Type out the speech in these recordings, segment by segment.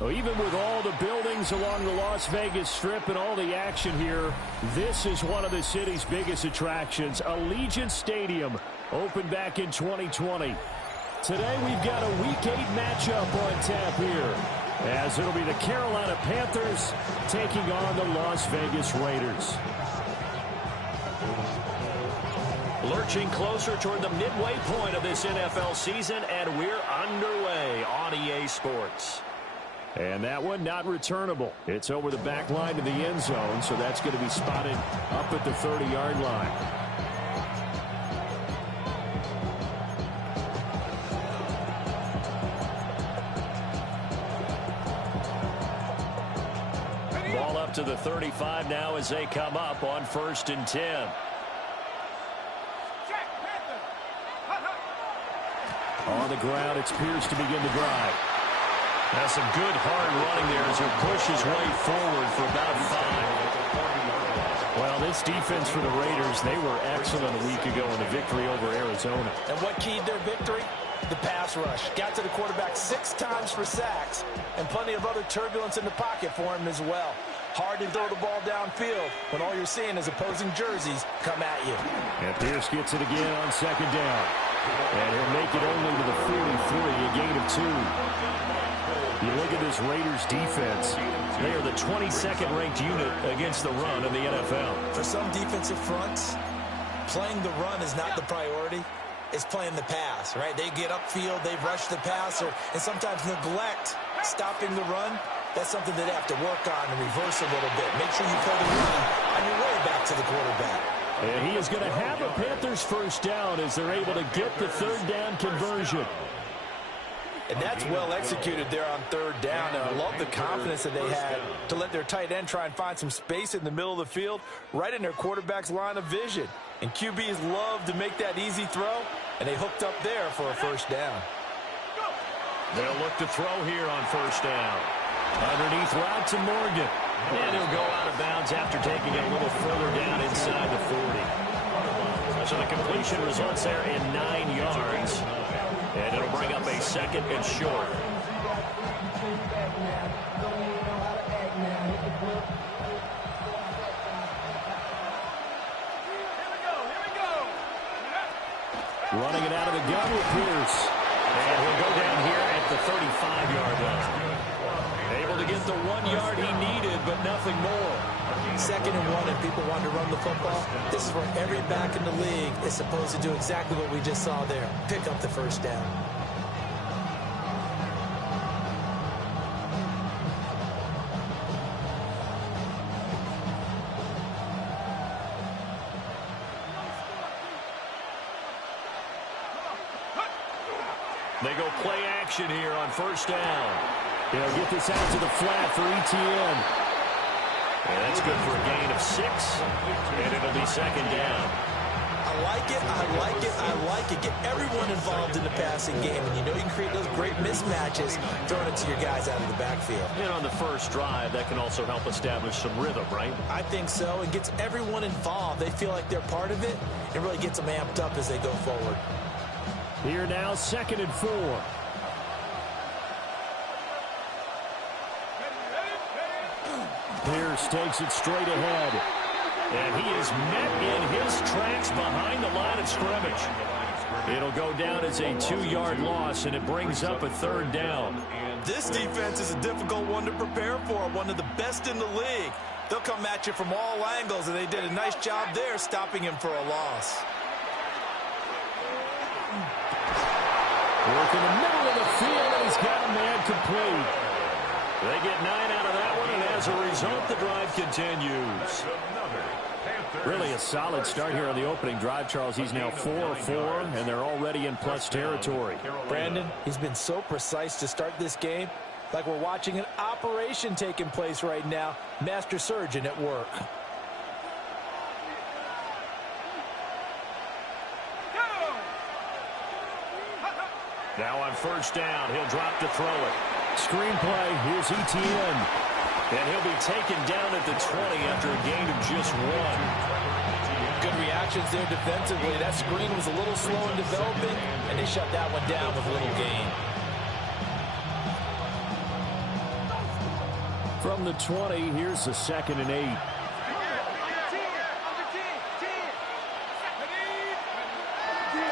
Well, even with all the buildings along the Las Vegas Strip and all the action here, this is one of the city's biggest attractions. Allegiant Stadium opened back in 2020. Today we've got a Week 8 matchup on tap here, as it'll be the Carolina Panthers taking on the Las Vegas Raiders. Lurching closer toward the midway point of this NFL season, and we're underway on EA Sports. And that one not returnable. It's over the back line to the end zone, so that's going to be spotted up at the 30-yard line. Ball up to the 35 now as they come up on 1st and 10. On the ground, it's Pierce to begin the drive. That's some good hard running there as he pushes way forward for about 5. Well, this defense for the Raiders, they were excellent a week ago in the victory over Arizona. And what keyed their victory? The pass rush. Got to the quarterback 6 times for sacks, and plenty of other turbulence in the pocket for him as well. Hard to throw the ball downfield when all you're seeing is opposing jerseys come at you. And Pierce gets it again on 2nd down. And he'll make it only to the 43, a gain of 2. You look at this Raiders defense, they are the 22nd ranked unit against the run in the NFL. For some defensive fronts, playing the run is not the priority. It's playing the pass, right? They get upfield, they rush the passer, and sometimes neglect stopping the run. That's something that they have to work on and reverse a little bit. Make sure you play the run on your way back to the quarterback. And he is going to have a Panthers first down as they're able to get the 3rd down conversion. And that's well executed there on 3rd down. And I love the confidence that they had to let their tight end try and find some space in the middle of the field, right in their quarterback's line of vision. And QBs love to make that easy throw, and they hooked up there for a first down. They'll look to throw here on 1st down. Underneath route to Morgan. And he'll go out of bounds after taking it a little further down inside the 40. So the completion results there in 9 yards. And it'll bring up a 2nd and short. Running it out of the gun with Pierce. And he'll go down here at the 35-yard line. Able to get the 1 yard he needed, but nothing more. 2nd and 1, and people want to run the football. This is where every back in the league is supposed to do exactly what we just saw there. Pick up the first down. They go play action here on 1st down. They'll get this out to the flat for Etienne. And that's good for a gain of 6. And it'll be 2nd down. I like it, I like it, I like it. Get everyone involved in the passing game. And you know you can create those great mismatches throwing it to your guys out of the backfield. And on the first drive, that can also help establish some rhythm, right? I think so. It gets everyone involved. They feel like they're part of it. It really gets them amped up as they go forward. Here now, 2nd and 4. Pierce takes it straight ahead. And he is met in his tracks behind the line of scrimmage. It'll go down as a 2-yard loss, and it brings up a 3rd down. This defense is a difficult one to prepare for, one of the best in the league. They'll come at you from all angles, and they did a nice job there stopping him for a loss. Work in the middle of the field, and he's got a man complete. They get 9 out of that one, and as a result, the drive continues. Really a solid start here on the opening drive, Charles. He's now 4-4, and they're already in plus territory. Brandon, he's been so precise to start this game, like we're watching an operation taking place right now. Master surgeon at work. Now on 1st down, he'll drop to throw it. Screenplay, here's Etienne. And he'll be taken down at the 20 after a gain of just 1. Good reactions there defensively. That screen was a little slow in developing, and they shut that one down with a little gain. from the 20. Here's the 2nd and 8.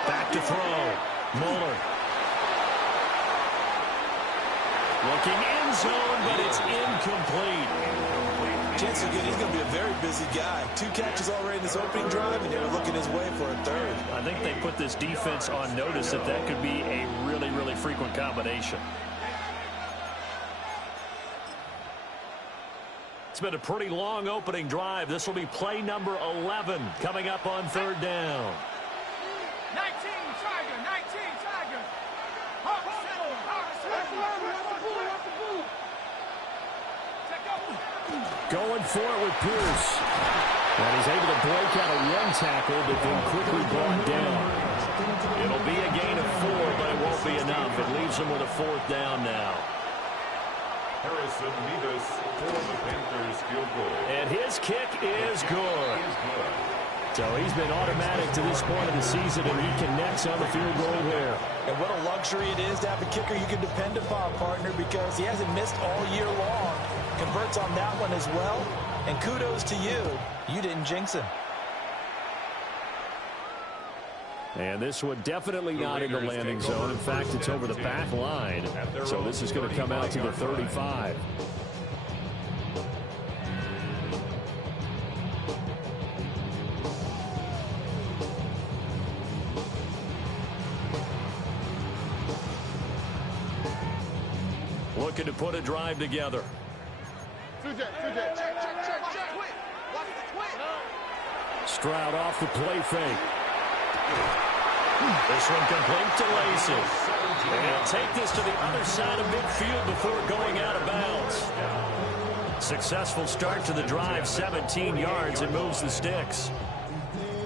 Back to throw. Muller. Looking end zone, but it's incomplete. Chance again, he's going to be a very busy guy. 2 catches already in this opening drive, and they were looking his way for a 3rd. I think they put this defense on notice that that could be a really, really frequent combination. It's been a pretty long opening drive. This will be play number 11 coming up on 3rd down. 19, Tiger, 19, Tiger. Going for it with Pierce. And he's able to break out a 1 tackle, but then quickly brought down. It'll be a gain of 4, but it won't be enough. It leaves him with a 4th down now. Harrison Mevis for the Panthers field goal. And his kick is good. So he's been automatic to this point of the season, and he connects on the field goal there. And what a luxury it is to have a kicker you can depend upon, partner, because he hasn't missed all year long. Converts on that one as well. And kudos to you. You didn't jinx him. And this one definitely not in the landing zone. In fact, it's over the back line. So this is going to come out to the 35. Looking to put a drive together. Stroud off the play fake. This one complete to Lacy. And he'll take this to the other side of midfield before going out of bounds. Successful start to the drive, 17 yards, and moves the sticks.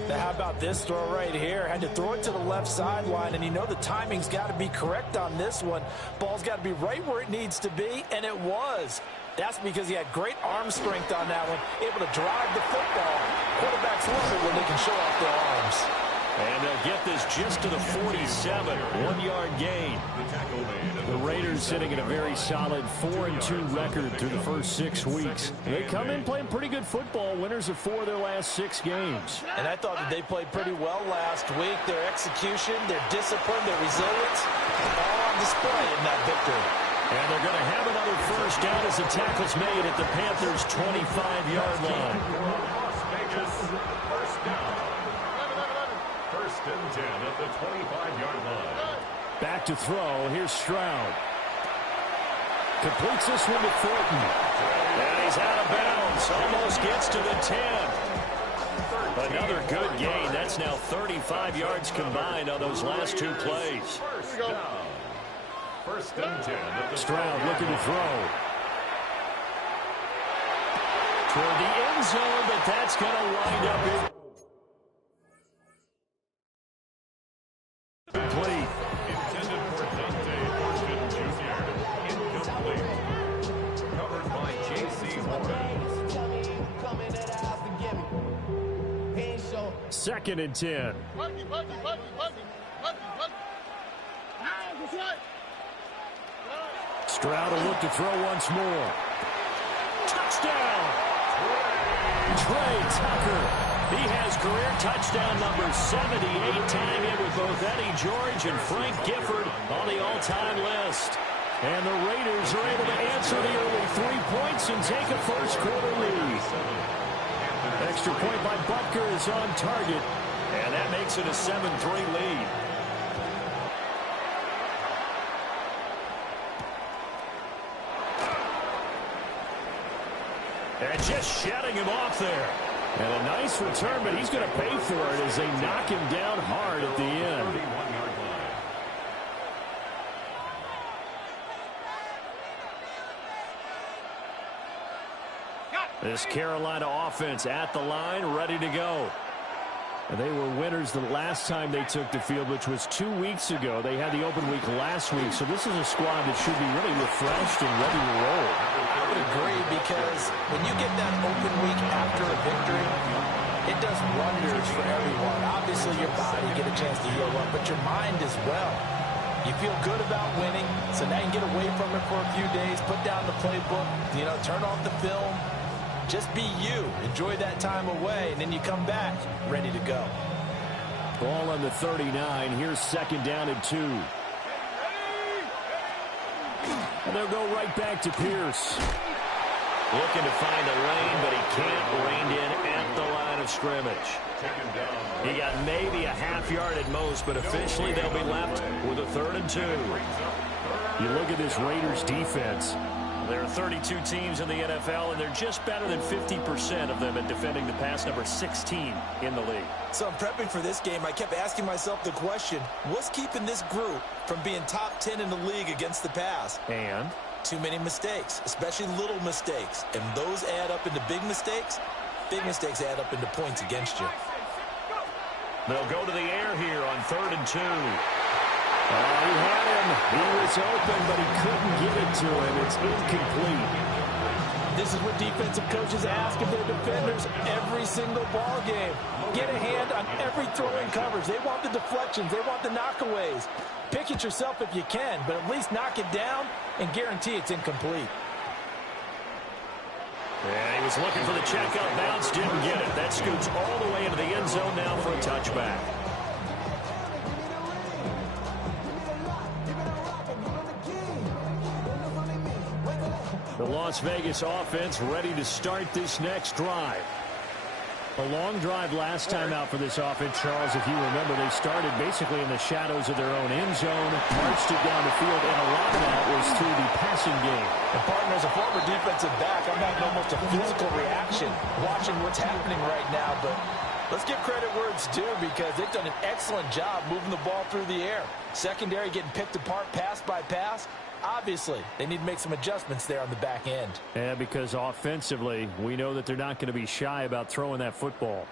Now, how about this throw right here? Had to throw it to the left sideline, and you know the timing's got to be correct on this one. Ball's got to be right where it needs to be, and it was. That's because he had great arm strength on that one, able to drive the football. Quarterbacks love it when they can show off their arms. And they'll get this just to the 47, 1-yard gain. The Raiders sitting at a very solid 4-2 record through the first 6 weeks. They come in playing pretty good football, winners of 4 of their last 6 games. And I thought that they played pretty well last week. Their execution, their discipline, their resilience, all on display in that victory. And they're going to have another first down as the tackle's made at the Panthers' 25-yard line. Las Vegas, first down. First and 10 at the 25-yard line. Back to throw. Here's Stroud. Completes this one to Thornton. And he's out of bounds. Almost gets to the 10. Another good gain. That's now 35 yards combined on those last 2 plays. First down. First and 10 at the Stroud looking to throw. Toward the end zone, but that's going to wind up in. Complete. intended for Dante Forston Jr. Incomplete. Covered by J.C. Horn. 2nd and 10. Stroud will look to throw once more. Touchdown! Trey Tucker. He has career touchdown number 78, tying in with both Eddie George and Frank Gifford on the all-time list. And the Raiders are able to answer the early 3 points and take a first-quarter lead. Extra point by Butker is on target, and that makes it a 7-3 lead. And just shutting him off there. And a nice return, but he's going to pay for it as they knock him down hard at the end. 31-yard line. This Carolina offense at the line, ready to go. And they were winners the last time they took the field, which was 2 weeks ago. They had the open week last week, so this is a squad that should be really refreshed and ready to roll. I would agree, because when you get that open week after a victory, it does wonders for everyone. Obviously, your body get a chance to heal up, but your mind as well. You feel good about winning, so now you can get away from it for a few days, put down the playbook, turn off the film. Just be you. Enjoy that time away, and then you come back ready to go. Ball on the 39. Here's second down and 2. And they'll go right back to Pierce. Looking to find a lane, but he can't rein in at the line of scrimmage. He got maybe a half yard at most, but officially they'll be left with a 3rd and 2. You look at this Raiders defense. There are 32 teams in the NFL, and they're just better than 50% of them at defending the pass, number 16 in the league. So I'm prepping for this game. I kept asking myself the question, what's keeping this group from being top 10 in the league against the pass? And? Too many mistakes, especially little mistakes. And those add up into big mistakes. Big mistakes add up into points against you. They'll go to the air here on 3rd and 2. He had him. He was open, but he couldn't get it to him. It's incomplete. This is what defensive coaches ask of their defenders every single ball game. Get a hand on every throwing coverage. They want the deflections. They want the knockaways. Pick it yourself if you can, but at least knock it down and guarantee it's incomplete. Yeah, he was looking for the checkout bounce, didn't get it. That scoots all the way into the end zone now for a touchback. The Las Vegas offense ready to start this next drive. A long drive last time out for this offense, Charles. If you remember, they started basically in the shadows of their own end zone, marched it down the field, and a lot of that was through the passing game. And partner, as a former defensive back, I'm having almost a physical reaction watching what's happening right now. But let's give credit where it's due, because they've done an excellent job moving the ball through the air. Secondary getting picked apart pass by pass. Obviously, they need to make some adjustments there on the back end. Yeah, because offensively, we know that they're not going to be shy about throwing that football.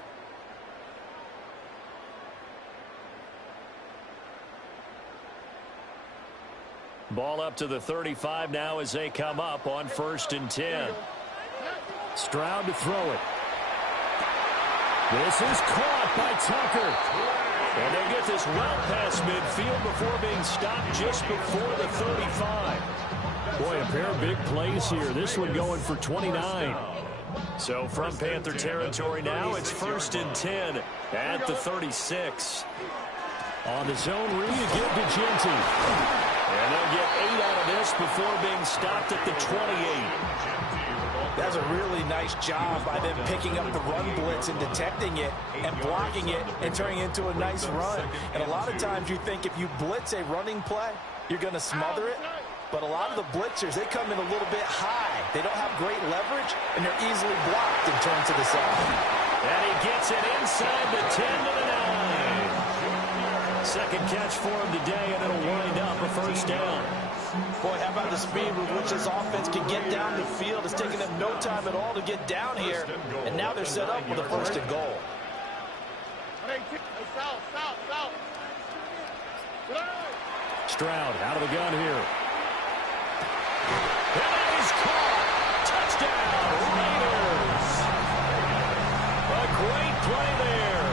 Ball up to the 35 now as they come up on 1st and 10. Stroud to throw it. This is caught by Tucker. And they get this well past midfield before being stopped just before the 35. Boy, a pair of big plays here. This one going for 29. So from Panther territory now, it's 1st and 10 at the 36. On the zone read, give to Genty. And they'll get 8 out of this before being stopped at the 28. That's a really nice job by them picking up the run blitz and detecting it and blocking it and turning it into a nice run. And a lot of times you think if you blitz a running play, you're going to smother it. But a lot of the blitzers, they come in a little bit high. They don't have great leverage, and they're easily blocked and turned to the side. And he gets it inside the 10 to the 9. Second catch for him today, and it'll wind up a 1st down. Boy, how about the speed with which this offense can get down the field? It's taken them no time at all to get down here, and now they're set up with a 1st and goal. Stroud out of the gun here. And that is caught. Touchdown, Raiders. A great play there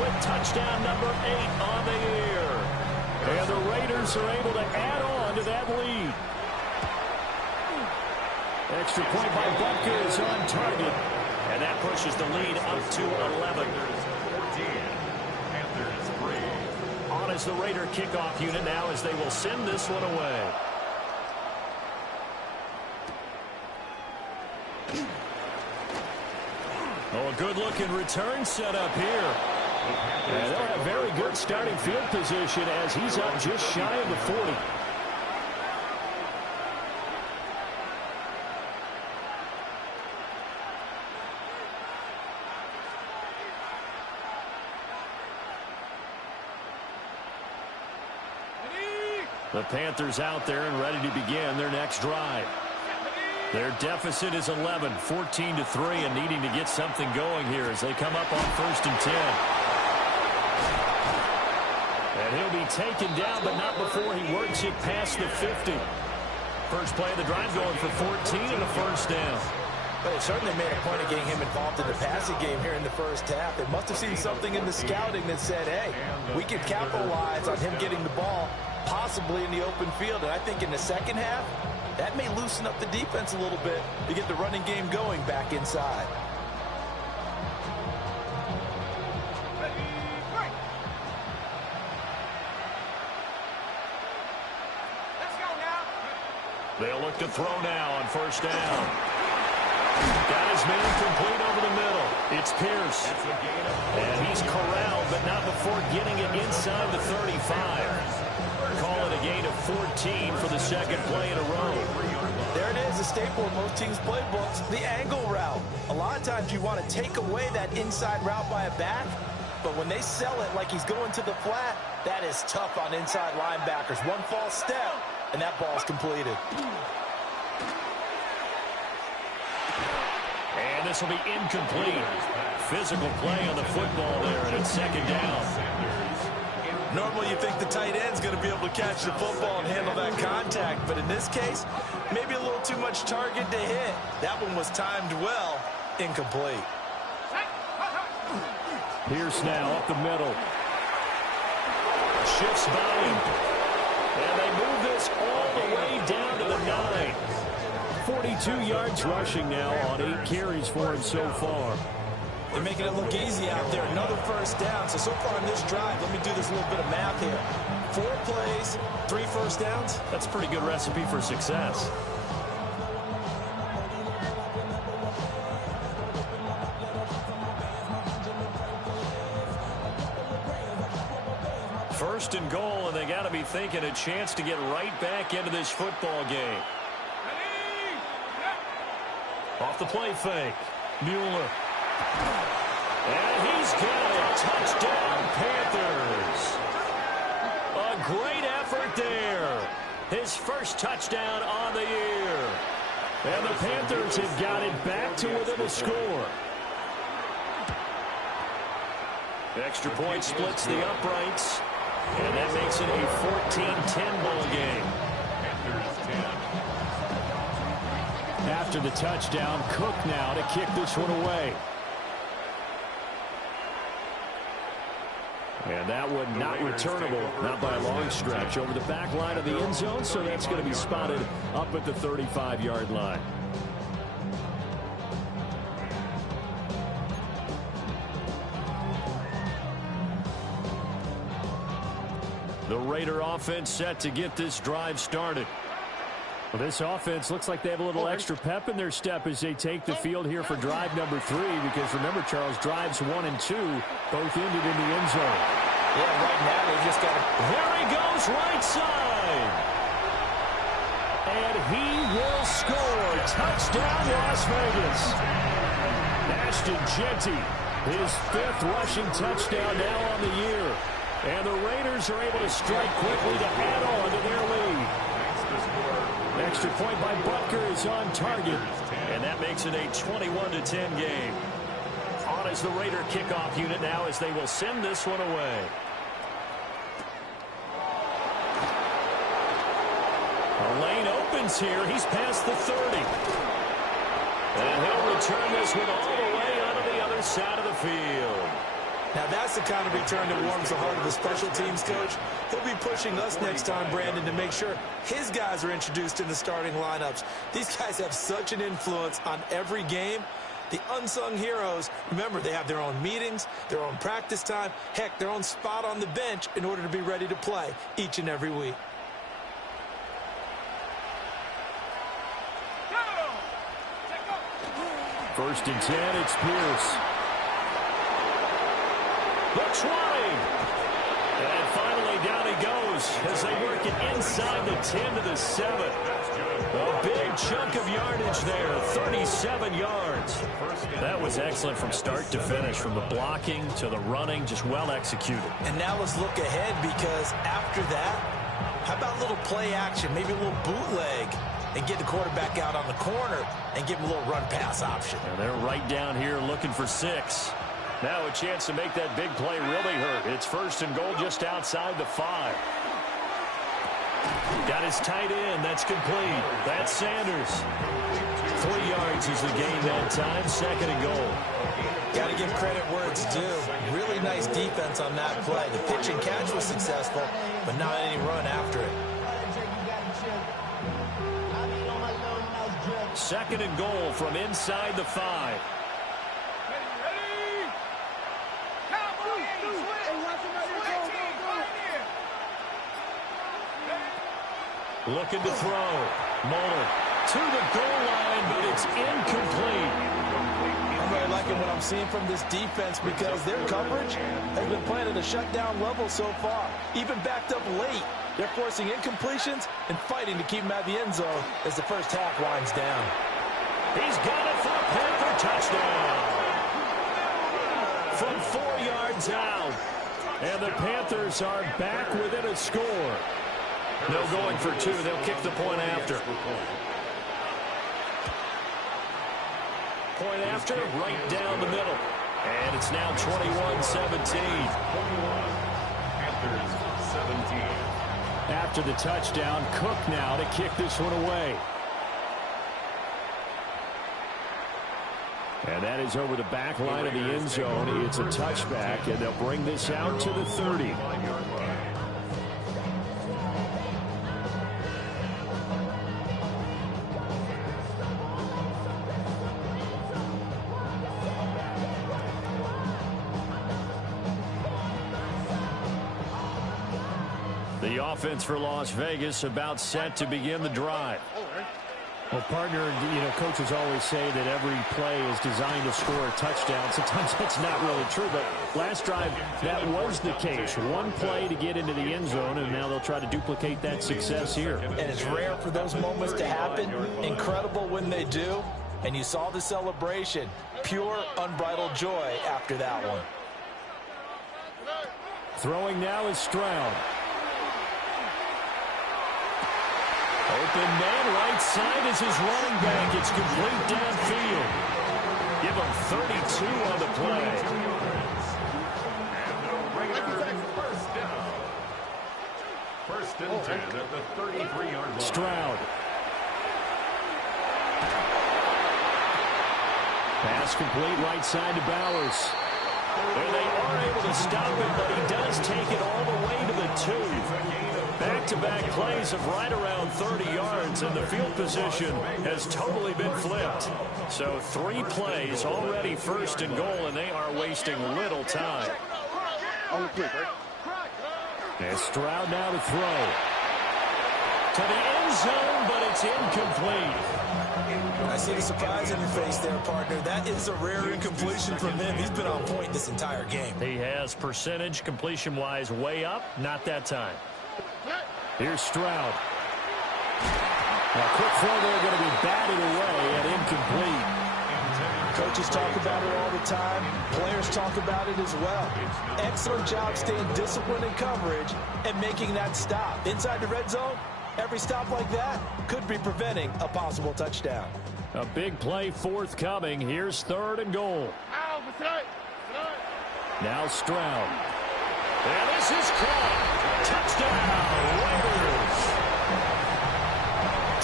with touchdown number 8 on the year. And the Raiders are able to add on to that lead. Extra point by Butkus on target. And that pushes the lead up to 11. On as the Raider kickoff unit now as they will send this one away. Oh, a good-looking return set up here. And they'll have very good starting field position as he's up just shy of the 40. The Panthers out there and ready to begin their next drive. Their deficit is 11, 14-3, and needing to get something going here as they come up on 1st and 10. And he'll be taken down, but not before he works it past the 50. First play of the drive going for 14 and a 1st down. But they certainly made a point of getting him involved in the passing game here in the 1st half. They must have seen something in the scouting that said, hey, we can capitalize on him getting the ball possibly in the open field. And I think in the second half, that may loosen up the defense a little bit to get the running game going back inside. They'll look to throw now on first down. Got his man complete over the middle. It's Pierce. And he's corralled, but not before getting it inside the 35. Call it a gain of 14 for the second play in a row. There it is, a staple in most teams' playbooks, the angle route. A lot of times you want to take away that inside route by a back, but when they sell it like he's going to the flat, that is tough on inside linebackers. One false step, and that ball's completed. And this will be incomplete. Physical play on the football there, and it's second down. Normally you think the tight end's going to be able to catch the football and handle that contact, but in this case, maybe a little too much target to hit. That one was timed well, incomplete. Pierce now up the middle. Shifts by him. And they move this all the way down to the 9. 42 yards rushing now on 8 carries for him so far. They're making it look easy out there. Another first down. So far in this drive, let me do this little bit of math here. 4 plays, 3 first downs. That's a pretty good recipe for success. First and goal, and they got to be thinking a chance to get right back into this football game. Off the play fake. Mueller. And he's got it. Touchdown, Panthers. A great effort there. His first touchdown on the year. And the Panthers have got it back to within a score. Extra point splits the uprights. And that makes it a 14-10 ball game. After the touchdown, Cook now to kick this one away. And that one not returnable, not by a long stretch, over the back line of the end zone, so that's going to be spotted up at the 35-yard line. The Raider offense set to get this drive started. Well, this offense looks like they have a little extra pep in their step as they take the field here for drive number 3, because remember, Charles, drives 1 and 2 both ended in the end zone. Yeah, right now they just got to... There he goes, right side. And he will score. Touchdown, Las Vegas. Ashton Jeanty, his 5th rushing touchdown now on the year. And the Raiders are able to strike quickly to add on to their lead. Extra point by Butker is on target, and that makes it a 21-10 game. On as the Raider kickoff unit now as they will send this one away. A lane opens here. He's past the 30. And he'll return this one all the way onto the other side of the field. Now that's the kind of return that warms the heart of the special teams coach. He'll be pushing us next time, Brandon, to make sure his guys are introduced in the starting lineups. These guys have such an influence on every game. The unsung heroes, remember, they have their own meetings, their own practice time, heck, their own spot on the bench in order to be ready to play each and every week. First and 10, it's Pierce. Looks wide. And finally down he goes as they work it inside the 10 to the 7. A big chunk of yardage there, 37 yards. That was excellent from start to finish, from the blocking to the running, just well executed. And now let's look ahead, because after that, how about a little play action, maybe a little bootleg, and get the quarterback out on the corner and give him a little run-pass option. And they're right down here looking for 6. Now a chance to make that big play really hurt. It's first and goal just outside the 5. Got his tight end. That's complete. That's Sanders. 3 yards is the gain that time. 2nd and goal. Got to give credit where it's due. Really nice defense on that play. The pitch and catch was successful, but not any run after it. 2nd and goal from inside the 5. Looking to throw. Moeller to the goal line, but it's incomplete. I'm really liking what I'm seeing from this defense because their coverage has been playing at a shutdown level so far. Even backed up late, they're forcing incompletions and fighting to keep them out of the end zone as the first half winds down. He's got it for a Panther touchdown. From 4 yards out. And the Panthers are back within a score. No going for 2. They'll kick the point after. Point after, right down the middle. And it's now 21-17. Panthers 17. After the touchdown, Cook now to kick this one away. And that is over the back line of the end zone. It's a touchback, and they'll bring this out to the 30. The offense for Las Vegas about set to begin the drive. Well, partner, coaches always say that every play is designed to score a touchdown. Sometimes that's not really true, but last drive, that was the case. One play to get into the end zone, and now they'll try to duplicate that success here. And it's rare for those moments to happen. Incredible when they do. And you saw the celebration. Pure, unbridled joy after that one. Throwing now is Stroud. Open man, right side is his running back. It's complete downfield. Give him 32 on the play. And they'll bring it out first down. 1st and 10 at the 33-yard line. Stroud. Pass complete right side to Bowers. And they are able to stop it, but he does take it all the way to the 2. Back-to-back plays of right around 30 yards, and the field position has totally been flipped. So 3 plays already 1st and goal, and they are wasting little time. And Stroud now to throw. To the end zone, but it's incomplete. I see the surprise in your face there, partner. That is a rare incompletion from him. He's been on point this entire game. He has percentage completion-wise way up. Not that time. Here's Stroud. A quick throw there going to be batted away and incomplete. Coaches talk about it all the time. Players talk about it as well. Excellent job staying disciplined in coverage and making that stop. Inside the red zone, every stop like that could be preventing a possible touchdown. A big play forthcoming. Here's 3rd and goal. Now Stroud. And this is caught. Touchdown, Raiders.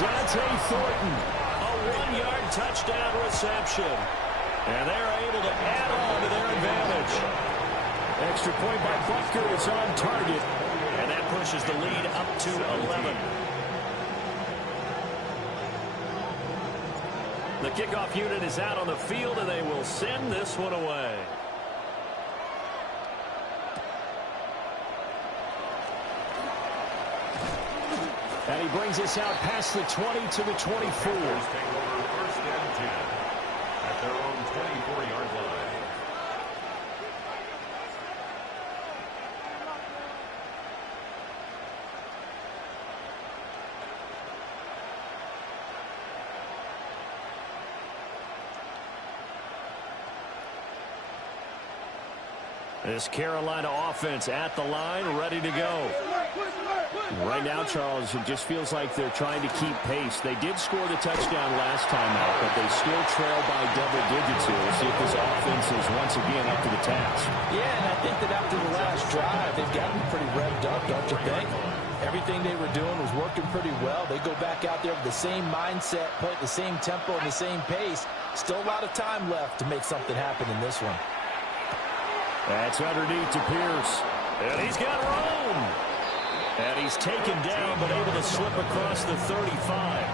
Dante Thornton, a 1-yard touchdown reception. And they're able to add on to their advantage. Extra point by Butker is on target. And that pushes the lead up to 11. The kickoff unit is out on the field, and they will send this one away. And he brings us out past the 20 to the 24. Take over 1st and 10 at their own 24-yard line. This Carolina offense at the line, ready to go. Right now, Charles, it just feels like they're trying to keep pace. They did score the touchdown last time out, but they still trail by double digits here. We'll see if this offense is once again up to the task. Yeah, and I think that after the last drive, they've gotten pretty revved up, don't you think? Everything they were doing was working pretty well. They go back out there with the same mindset, play at the same tempo and the same pace. Still a lot of time left to make something happen in this one. That's underneath to Pierce. And he's got room. And he's taken down, but able to slip across the 35.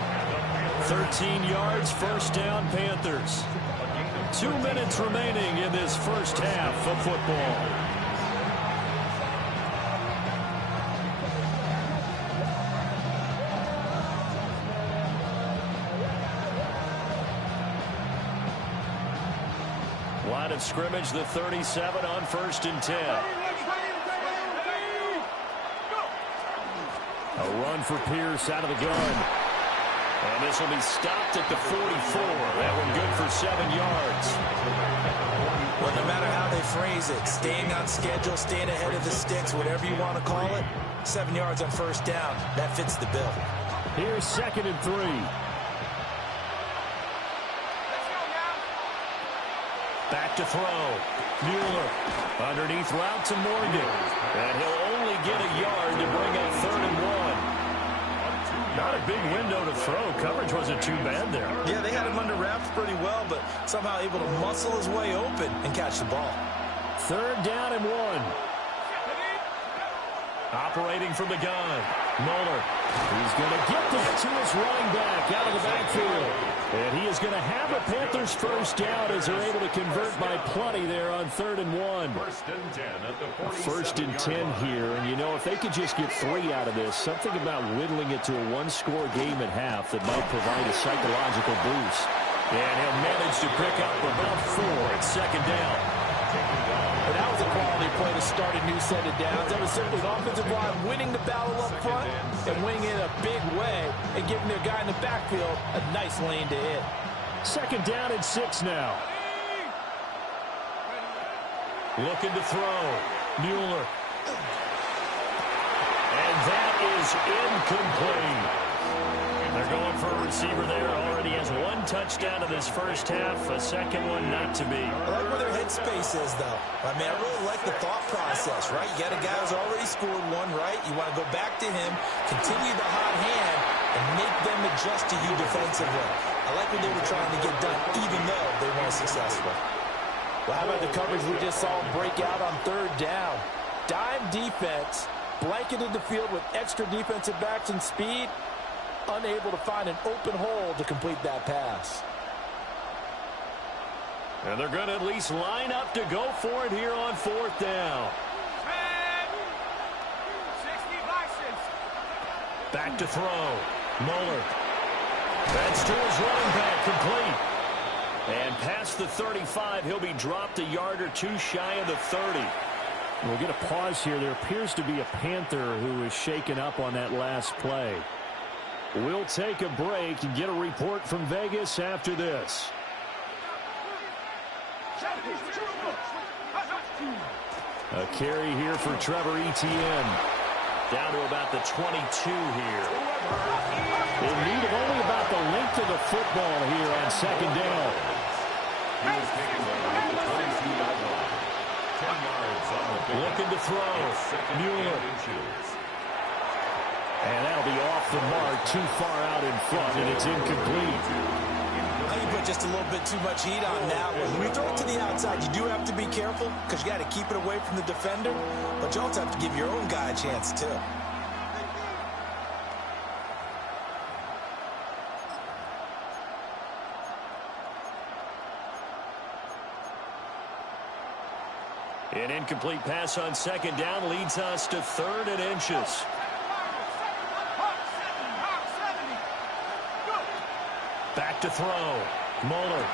13 yards, first down, Panthers. 2 minutes remaining in this first half of football. Line of scrimmage, the 37 on 1st and 10. A run for Pierce out of the gun. And this will be stopped at the 44. That one good for 7 yards. Well, no matter how they phrase it, staying on schedule, staying ahead of the sticks, whatever you want to call it, 7 yards on first down, that fits the bill. Here's 2nd and 3. Back to throw. Mueller underneath route to Morgan. And he'll only get a yard to bring up 3rd and 1. Not a big window to throw. Coverage wasn't too bad there. Yeah, they had him under wraps pretty well, but somehow able to muscle his way open and catch the ball. 3rd down and 1. Operating from the gun. Mueller. He's going to get that to his running back out of the backfield. And he is going to have a Panthers first down as they're able to convert by plenty there on 3rd and 1. 1st and 10 here. And, you know, if they could just get 3 out of this, something about whittling it to a one-score game at half that might provide a psychological boost. And he'll manage to pick up about 4 at 2nd down. But that was a quality play to start a new set of downs. That was simply the offensive line winning the battle up front and winning it in a big way and giving their guy in the backfield a nice lane to hit. 2nd down and 6 now. Looking to throw. Mueller. And that is incomplete. They're going for a receiver there. Already has 1 touchdown in this first half. A second one not to be. I like where their headspace is, though. I mean, I really like the thought process, right? You got a guy who's already scored 1, right? You want to go back to him, continue the hot hand, and make them adjust to you defensively. I like what they were trying to get done, even though they weren't successful. Well, how about the coverage we just saw break out on 3rd down? Dime defense, blanketed the field with extra defensive backs and speed, unable to find an open hole to complete that pass. And they're going to at least line up to go for it here on 4th down. Back to throw. Mueller. That's to his running back, complete. And past the 35, he'll be dropped a yard or 2 shy of the 30. We'll get a pause here. There appears to be a Panther who is shaken up on that last play. We'll take a break and get a report from Vegas after this. A carry here for Trevor Etienne. Down to about the 22 here. In need of only about the length of the football here on 2nd down. Looking to throw. Mueller. And that'll be off the mark, too far out in front, and it's incomplete. You put just a little bit too much heat on that one. When you throw it to the outside, you do have to be careful because you got to keep it away from the defender, but you also have to give your own guy a chance, too. An incomplete pass on 2nd down leads us to 3rd and inches. Back to throw. Mueller.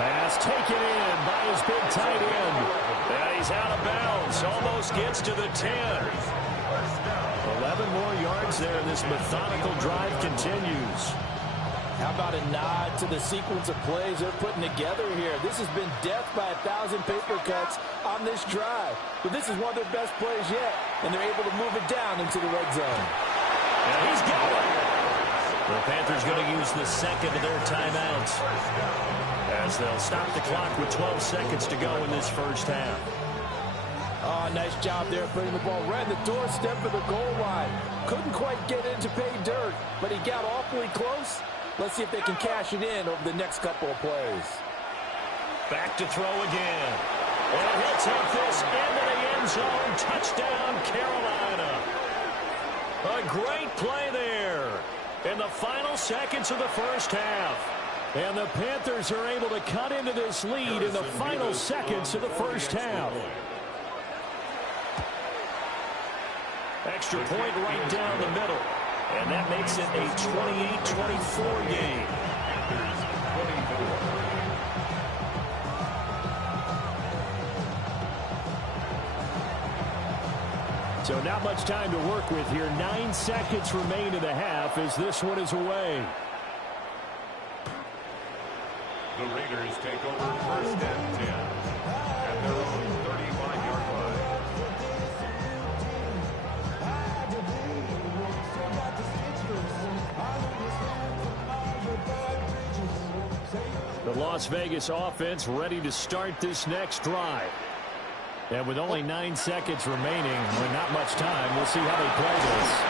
Pass taken in by his big tight end. And he's out of bounds. Almost gets to the 10. 11 more yards there. This methodical drive continues. How about a nod to the sequence of plays they're putting together here? This has been death by 1,000 paper cuts on this drive. But this is one of their best plays yet, and they're able to move it down into the red zone. And he's got it. The Panthers going to use the second of their timeouts as they'll stop the clock with 12 seconds to go in this first half. A Oh, nice job there putting the ball right in the doorstep of the goal line. Couldn't quite get it to pay dirt, but he got awfully close. Let's see if they can cash it in over the next couple of plays. Back to throw again. And he'll take this into the end zone. Touchdown, Carolina. A great play there in the final seconds of the first half. And the Panthers are able to cut into this lead in the final seconds of the first half. Extra point right down the middle. And that makes it a 28-24 game. So not much time to work with here. 9 seconds remain in the half as this one is away. The Raiders take over first and 10 at their own 35-yard line. The Las Vegas offense ready to start this next drive. And with only 9 seconds remaining, with not much time, we'll see how they play this.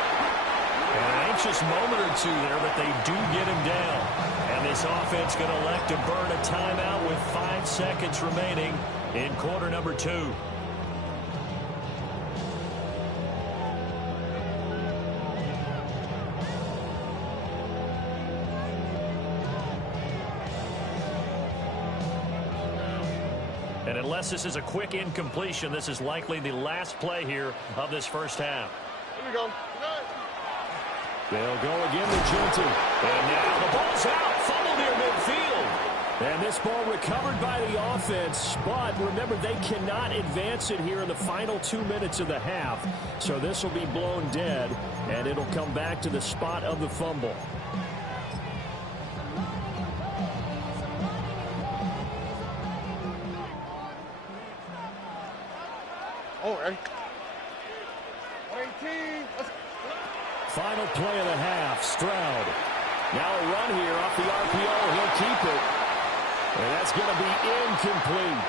And an anxious moment or two there, but they do get him down. And this offense going to elect to burn a timeout with 5 seconds remaining in quarter number 2. And unless this is a quick incompletion, this is likely the last play here of this first half. Here we go. They'll go again to Genty. And now the ball's out. Fumble near midfield. And this ball recovered by the offense. But remember, they cannot advance it here in the final 2 minutes of the half. So this will be blown dead, and it'll come back to the spot of the fumble. Oh, right. 18. Final play of the half, Stroud. Now a run here off the RPO. He'll keep it. And that's going to be incomplete.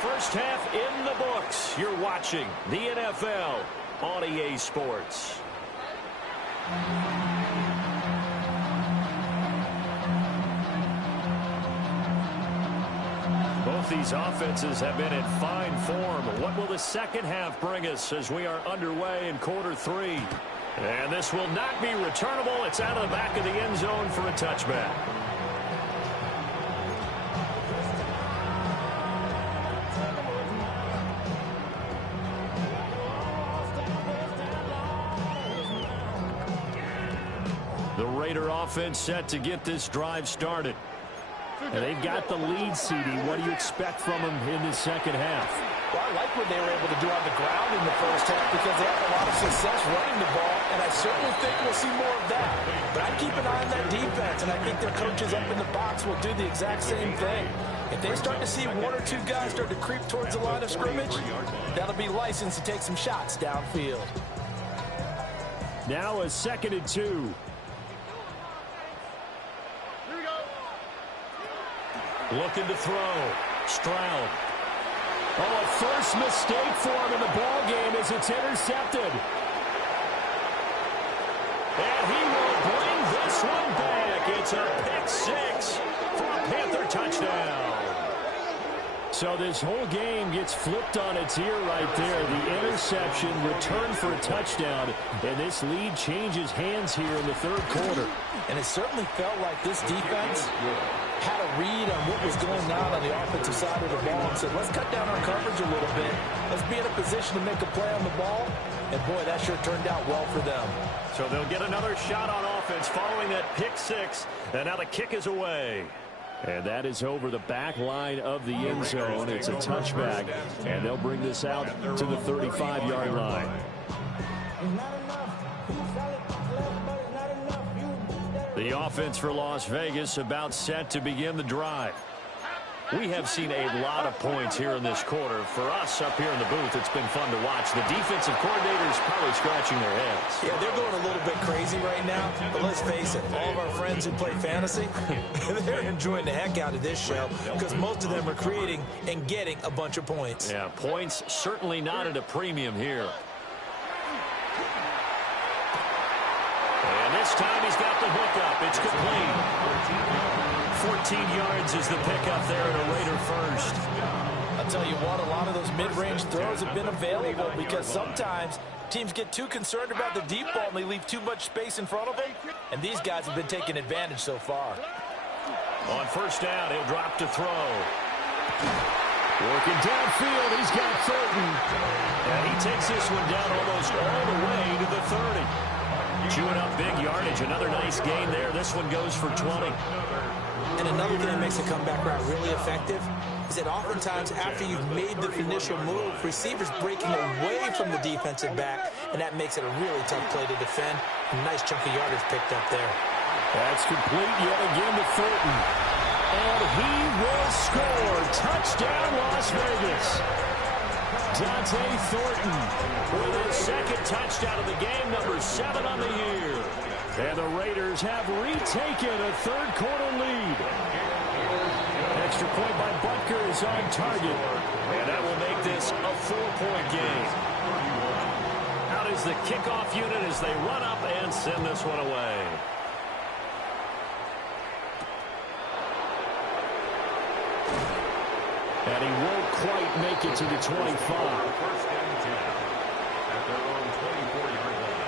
First half in the books. You're watching the NFL on EA Sports. Both these offenses have been in fine form. What will the second half bring us as we are underway in quarter 3? And this will not be returnable. It's out of the back of the end zone for a touchback. The Raider offense set to get this drive started. And they've got the lead, CD. What do you expect from them in the second half? Well, I like what they were able to do on the ground in the first half because they had a lot of success running the ball, and I certainly think we'll see more of that. But I keep an eye on that defense, and I think their coaches up in the box will do the exact same thing. If they start to see 1 or 2 guys start to creep towards the line of scrimmage, that'll be licensed to take some shots downfield. Now a 2nd and 2. Looking to throw. Stroud. Oh, a first mistake for him in the ball game as it's intercepted. And he will bring this one back. It's a pick 6 for a Panther touchdown. So this whole game gets flipped on its ear right there. The interception returned for a touchdown, and this lead changes hands here in the 3rd quarter. And it certainly felt like this defense had a read on what was going on the offensive side of the ball and said, let's cut down our coverage a little bit. Let's be in a position to make a play on the ball. And, boy, that sure turned out well for them. So they'll get another shot on offense following that pick 6. And now the kick is away. And that is over the back line of the end zone. It's a touchback. And they'll bring this out to the 35-yard line. The offense for Las Vegas about set to begin the drive. We have seen a lot of points here in this quarter. For us up here in the booth, it's been fun to watch. The defensive coordinator is probably really scratching their heads. Yeah, they're going a little bit crazy right now, but let's face it, all of our friends who play fantasy, they're enjoying the heck out of this show because most of them are creating and getting a bunch of points. Yeah, points certainly not at a premium here. And this time he's got the hook up. It's complete. 14 yards is the pickup there at a Raider first. I'll tell you what, a lot of those mid-range throws have been available because sometimes teams get too concerned about the deep ball and they leave too much space in front of them, and these guys have been taking advantage so far. On first down, he'll drop to throw. Working downfield, he's got Thornton. And he takes this one down almost all the way to the 30. Chewing up big yardage. Another nice gain there. This one goes for 20. And another thing that makes the comeback route really effective is that oftentimes after you've made the initial move, receivers breaking away from the defensive back, and that makes it a really tough play to defend. A nice chunk of yardage picked up there. That's complete yet again to Thornton. And he will score. Touchdown, Las Vegas. Dante Thornton with his second touchdown of the game, number 7 on the year. And the Raiders have retaken a third-quarter lead. Extra point by Butker is on target. And that will make this a 4-point game. Out is the kickoff unit as they run up and send this one away. And he won't quite make it to the 25. First and 10 at their own 24-yard line.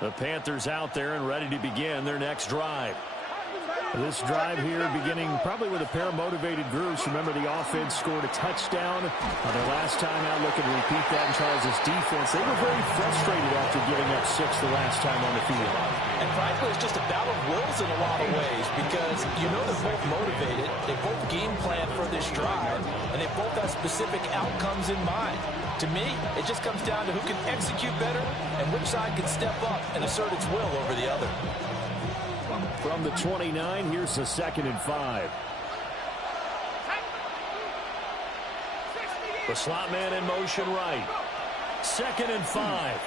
The Panthers out there and ready to begin their next drive. This drive here beginning probably with a pair of motivated groups. Remember, the offense scored a touchdown. Their last time out, looking to repeat that in Charles' defense. They were very frustrated after giving up 6 the last time on the field. And frankly, it's just a battle of wills in a lot of ways because you know they're both motivated, they both game plan for this drive, and they both have specific outcomes in mind. To me, it just comes down to who can execute better and which side can step up and assert its will over the other. From the 29, here's the 2nd and 5. The slot man in motion right. 2nd and 5.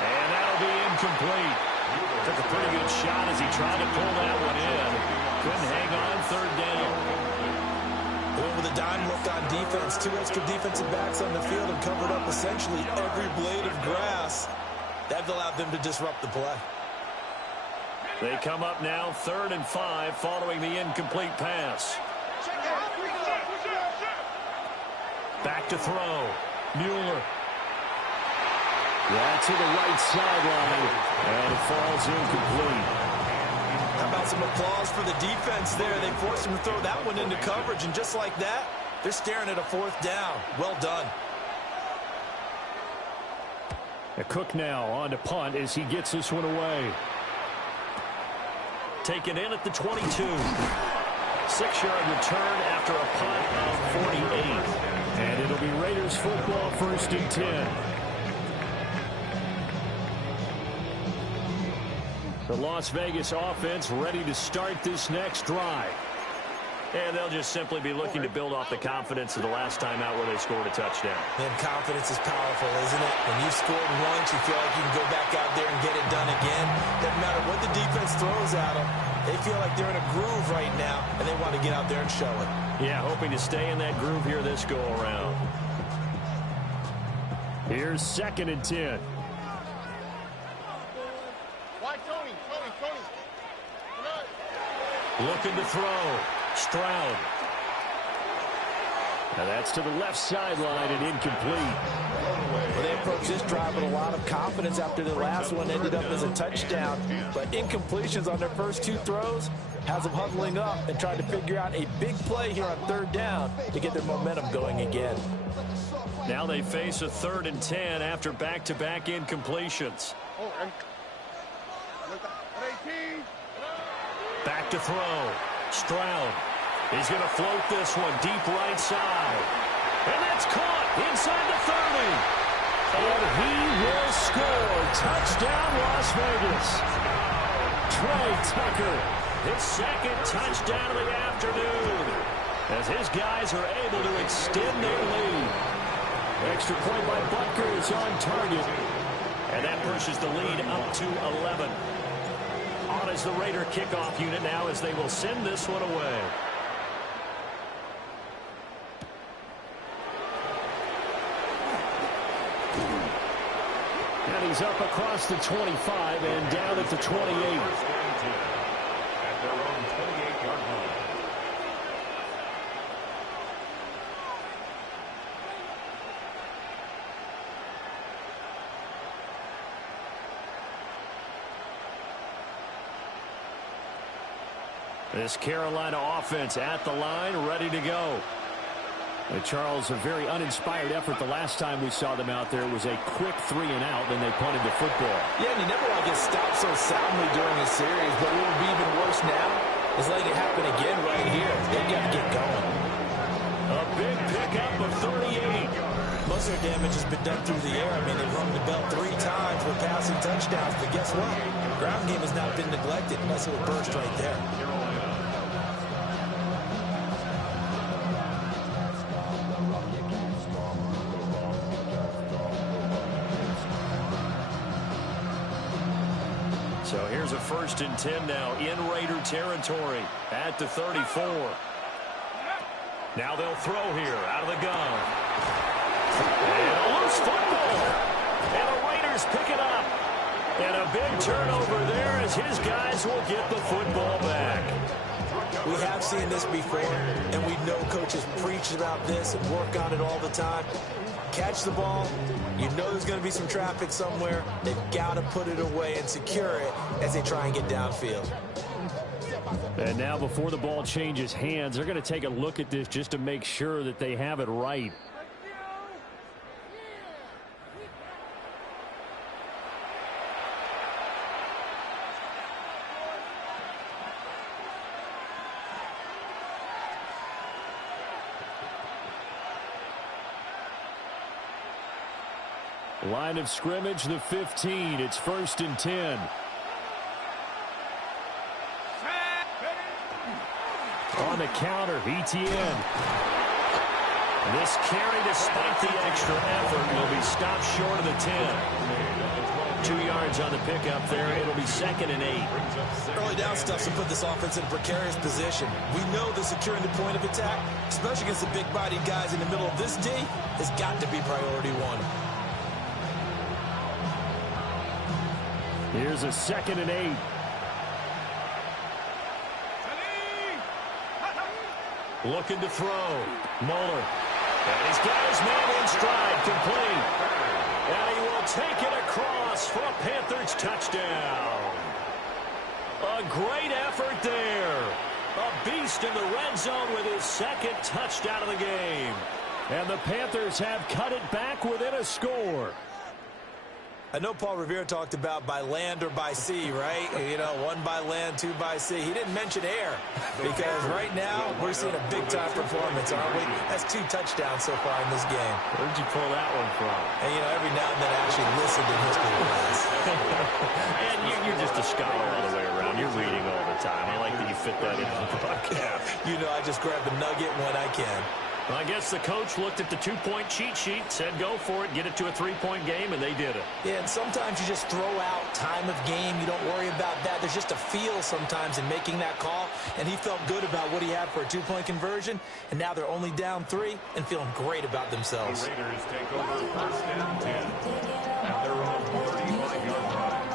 And that'll be incomplete. Took a pretty good shot as he tried to pull that one in. Couldn't hang on, 3rd down. Went with a dime look on defense. 2 extra defensive backs on the field and covered up essentially every blade of grass. That allowed them to disrupt the play. They come up now 3rd and 5 following the incomplete pass. Back to throw. Mueller. Yeah, to the right sideline, and it falls incomplete. How about some applause for the defense there? They forced him to throw that one into coverage, and just like that, they're staring at a 4th down. Well done. Cook now on to punt as he gets this one away. Taken in at the 22. 6-yard return after a punt of 48. And it'll be Raiders football, 1st and 10. The Las Vegas offense ready to start this next drive. And they'll just simply be looking to build off the confidence of the last time out where they scored a touchdown. And confidence is powerful, isn't it? When you've scored once, you feel like you can go back out there and get it done again. Doesn't matter what the defense throws at them. They feel like they're in a groove right now, and they want to get out there and show it. Yeah, hoping to stay in that groove here this go-around. Here's 2nd and 10. Why, Tony? Looking to throw. Stroud. Now that's to the left sideline and incomplete. Well, they approach this drive with a lot of confidence after the last one ended up as a touchdown. But incompletions on their first 2 throws has them huddling up and trying to figure out a big play here on 3rd down to get their momentum going again. Now they face a 3rd and 10 after back-to-back incompletions. Back to throw. Stroud. He's going to float this one deep right side. And that's caught inside the 30. And he will score. Touchdown, Las Vegas. Trey Tucker, his second touchdown of the afternoon, as his guys are able to extend their lead. Extra point by Butker is on target. And that pushes the lead up to 11. On is the Raider kickoff unit now as they will send this one away. And he's up across the 25 and down at the 28. At their own 28-yard line. This Carolina offense at the line, ready to go. Charles, a very uninspired effort the last time we saw them out there. It was a quick 3-and-out, then they punted the football. Yeah, and you never want to get stopped so soundly during a series, but what will be even worse now is letting it happen again right here. They've got to get going. A big pickup of 38. Most of their damage has been done through the air. I mean, they've rung the bell 3 times with passing touchdowns, but guess what? Ground game has not been neglected. Nice little burst right there. So here's a 1st and 10 now in Raider territory at the 34. Now they'll throw here out of the gun. And a loose football. And the Raiders pick it up. And a big turnover there as his guys will get the football back. We have seen this before, and we know coaches preach about this and work on it all the time. Catch the ball. You know there's going to be some traffic somewhere. They've got to put it away and secure it as they try and get downfield. And now before the ball changes hands, they're going to take a look at this just to make sure that they have it right. Line of scrimmage, the 15. It's 1st and 10. On the counter, ETN. This carry, despite the extra effort, will be stopped short of the 10. 2 yards on the pickup there. It'll be 2nd and 8. Early down stuff to put this offense in a precarious position. We know that securing the point of attack, especially against the big-bodied guys in the middle of this D, has got to be priority one. Here's a 2nd and 8. Looking to throw. Moeller. And he's got his man in stride, complete. And he will take it across for a Panthers touchdown. A great effort there. A beast in the red zone with his 2nd touchdown of the game. And the Panthers have cut it back within a score. I know Paul Revere talked about by land or by sea, right? You know, 1 by land, 2 by sea. He didn't mention air because right now we're seeing a big-time performance, aren't we? That's 2 touchdowns so far in this game. Where'd you pull that one from? And, you know, every now and then I actually listen to history class. And you're just a scholar all the way around. You're reading all the time. I like that you fit that into the podcast. You know, I just grab a nugget when I can. Well, I guess the coach looked at the 2-point cheat sheet, said go for it, get it to a 3-point game, and they did it. Yeah, and sometimes you just throw out time of game. You don't worry about that. There's just a feel sometimes in making that call, and he felt good about what he had for a 2-point conversion, and now they're only down 3 and feeling great about themselves. The Raiders take over 1st and 10 at their own 35-yard line.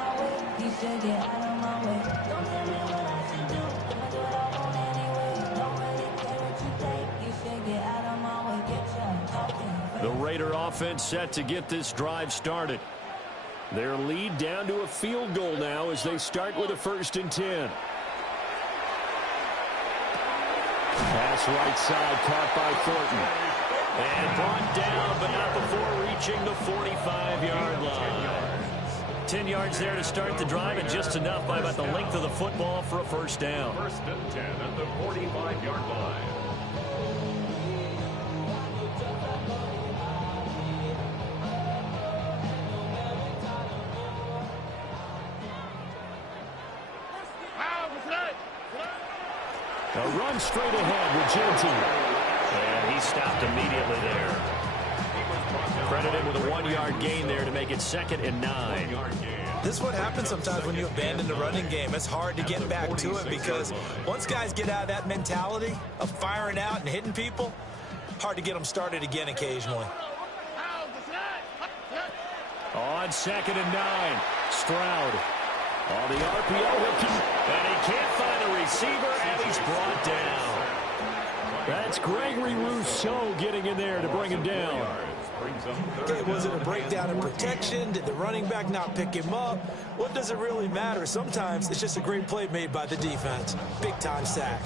The Raider offense set to get this drive started. Their lead down to a field goal now as they start with a 1st and 10. Pass right side, caught by Thornton. And brought down, but not before reaching the 45-yard line. 10 yards there to start the drive, and just enough by about the length of the football for a 1st down. 1st and 10 at the 45-yard line. A run straight ahead with Genty. And he stopped immediately there. Credit him with a 1-yard gain there to make it 2nd and 9. This is what happens sometimes when you abandon the running game. It's hard to get back to it because once guys get out of that mentality of firing out and hitting people, hard to get them started again occasionally. On 2nd and 9, Stroud. On the RPO, and he can't find a receiver, and he's brought down. That's Gregory Rousseau getting in there to bring him down. Okay, was it a breakdown in protection? Did the running back not pick him up? What does it really matter? Sometimes it's just a great play made by the defense. Big-time sack.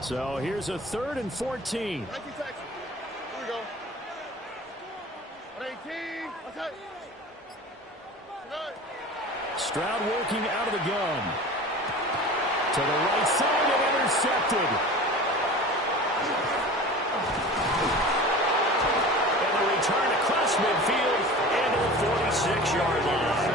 So here's a 3rd and 14. Here we go. 18. Okay. Stroud working out of the gun. To the right side and intercepted. And the return across midfield into the 46-yard line.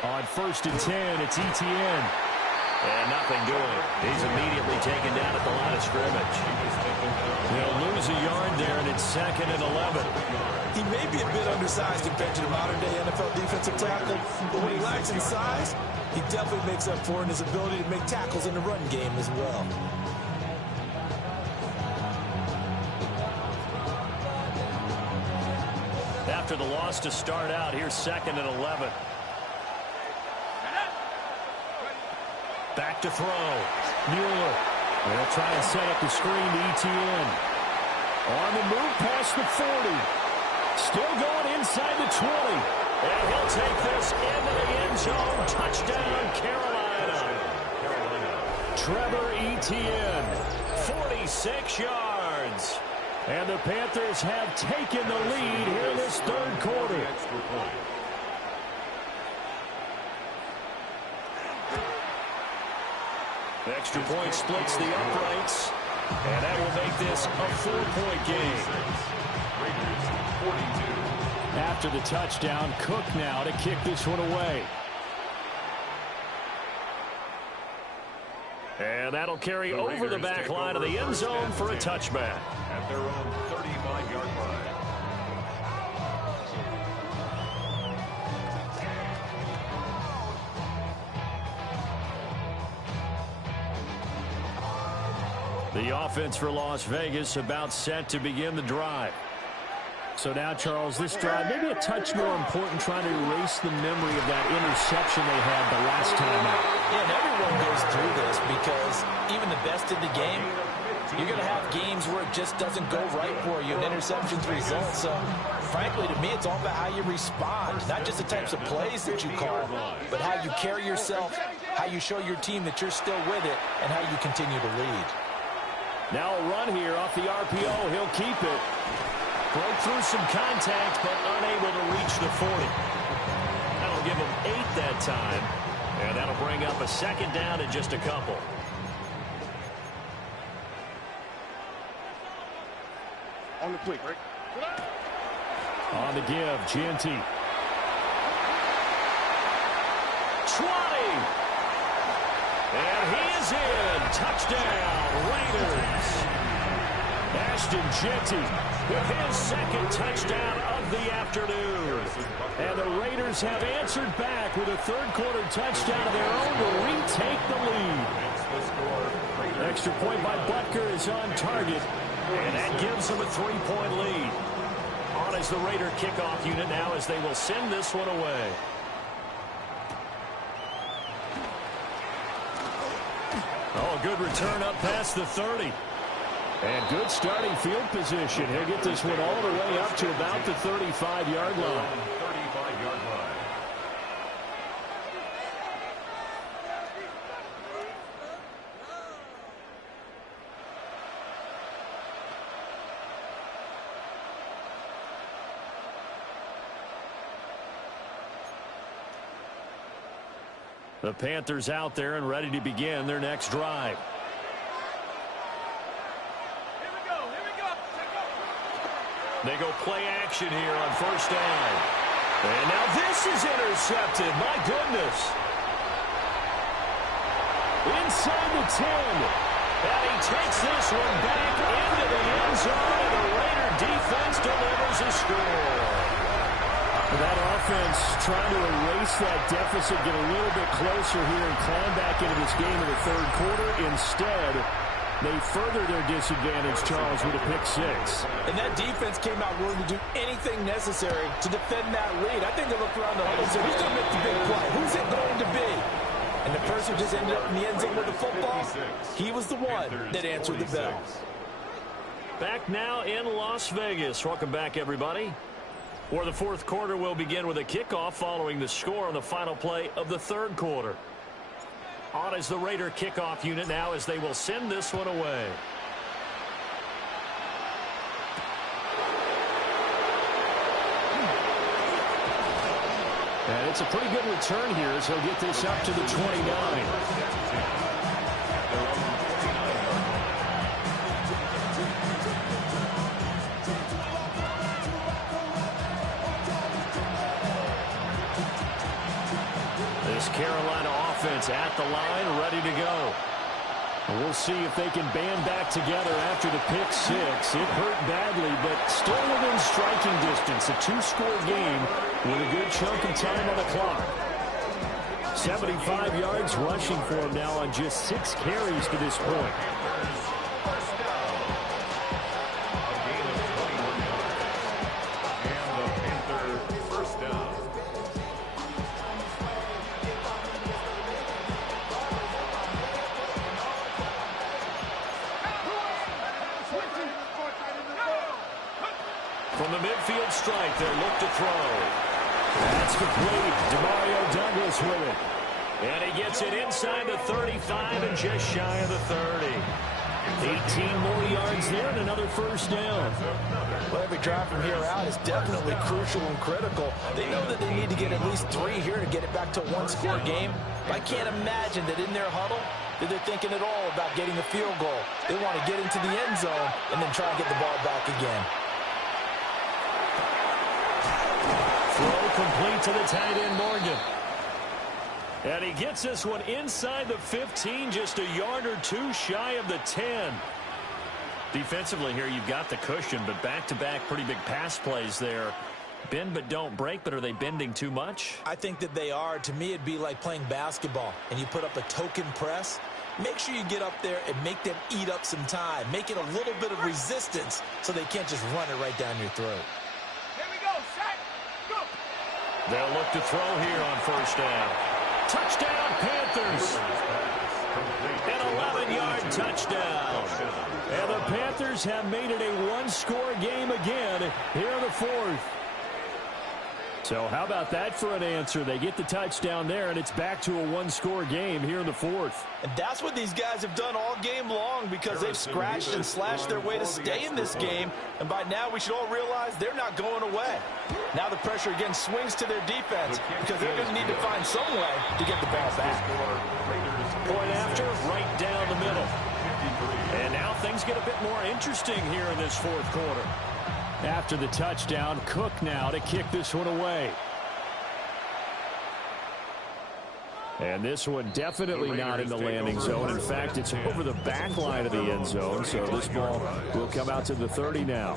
On 1st and 10, it's Etienne. And nothing doing. He's immediately taken down at the line of scrimmage. They'll lose a yard there, and it's 2nd and 11. He may be a bit undersized compared to the modern-day NFL defensive tackle, but when he lacks in size, he definitely makes up for it in his ability to make tackles in the run game as well. After the loss to start out, here's 2nd and 11. Back to throw. Mueller. They'll try and set up the screen to Etienne. On the move past the 40. Still going inside the 20. And he'll take this into the end zone. Touchdown, Carolina. Trevor Etienne. 46 yards. And the Panthers have taken the lead here in this 3rd quarter. The extra point splits the uprights, and that will make this a 4-point game. After the touchdown, Cook now to kick this one away. And that'll carry over the back line of the end zone for a touchback. At their own 35-yard line. The offense for Las Vegas about set to begin the drive. So now, Charles, this drive maybe a touch more important, trying to erase the memory of that interception they had the last time out. Yeah, and everyone goes through this because even the best in the game, you're going to have games where it just doesn't go right for you and interceptions result. So, frankly, to me, it's all about how you respond, not just the types of plays that you call, but how you carry yourself, how you show your team that you're still with it, and how you continue to lead. Now a run here off the RPO. He'll keep it. Broke through some contact, but unable to reach the 40. That'll give him 8 that time, and that'll bring up a 2nd down in just a couple. On the quick, right? On the give, Genty. 20! And he is in. Touchdown, Raiders. Ashton Genty with his 2nd touchdown of the afternoon. And the Raiders have answered back with a 3rd quarter touchdown of their own to retake the lead. Extra point by Butker is on target, and that gives them a 3-point lead. On is the Raider kickoff unit now as they will send this one away. Oh, a good return up past the 30. And good starting field position. He'll get this one all the way up to about the 35-yard line. The Panthers out there and ready to begin their next drive. They go play action here on first down. And now this is intercepted. My goodness. Inside the 10. And he takes this one back into the end zone. And the Raider defense delivers a score. That offense trying to erase that deficit, get a little bit closer here and climb back into this game in the third quarter. Instead, they further their disadvantage, Charles, with a pick six. And that defense came out willing to do anything necessary to defend that lead. I think they looked around the huddle and said, who's going to make the big play? Who's it going to be? And the person who just ended up in the end zone with the football, he was the one that answered the bell. Back now in Las Vegas. Welcome back, everybody. Where the fourth quarter will begin with a kickoff following the score on the final play of the third quarter. On is the Raider kickoff unit now as they will send this one away. And it's a pretty good return here as he'll get this up to the 29. Carolina offense at the line, ready to go. We'll see if they can band back together after the pick six. It hurt badly, but still within striking distance. A two-score game with a good chunk of time on the clock. 75 yards rushing for him now on just 6 carries to this point. From the midfield strike, they'll look to throw. That's complete. Demario Douglas with it. And he gets it inside the 35 and just shy of the 30. 18 more yards there and another first down. Well, every drive from here out is definitely crucial and critical. They know that they need to get at least 3 here to get it back to a one-score game. But I can't imagine that in their huddle that they're thinking at all about getting the field goal. They want to get into the end zone and then try and get the ball back again. Throw complete to the tight end, Morgan. And he gets this one inside the 15, just a yard or two shy of the 10. Defensively here, you've got the cushion, but back-to-back pretty big pass plays there. Bend but don't break, but are they bending too much? I think that they are. To me, it'd be like playing basketball, and you put up a token press. Make sure you get up there and make them eat up some time. Make it a little bit of resistance so they can't just run it right down your throat. They'll look to throw here on first down. Touchdown, Panthers. An 11-yard touchdown. And the Panthers have made it a one-score game again here in the fourth. So how about that for an answer? They get the touchdown there, and it's back to a one-score game here in the fourth. And that's what these guys have done all game long because they've scratched and slashed their way to stay in this game. And by now, we should all realize they're not going away. Now the pressure again swings to their defense because they're going to need to find some way to get the ball back. Point after, right down the middle. And now things get a bit more interesting here in this fourth quarter. After the touchdown, Cook now to kick this one away. And this one definitely not in the landing zone. In fact, it's over the back line of the end zone, so this ball will come out to the 30 now.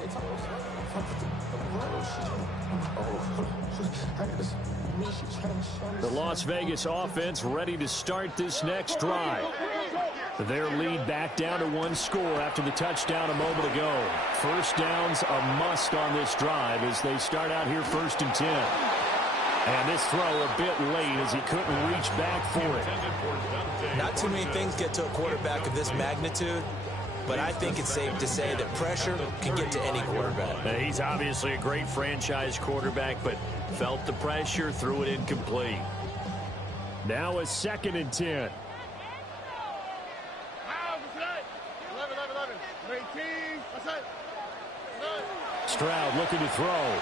The Las Vegas offense ready to start this next drive. Their lead back down to one score after the touchdown a moment ago. First down's a must on this drive as they start out here 1st and 10. And this throw a bit late as he couldn't reach back for it. Not too many things get to a quarterback of this magnitude, but I think it's safe to say that pressure can get to any quarterback. He's obviously a great franchise quarterback, but felt the pressure, threw it incomplete. Now a 2nd and 10. Stroud looking to throw.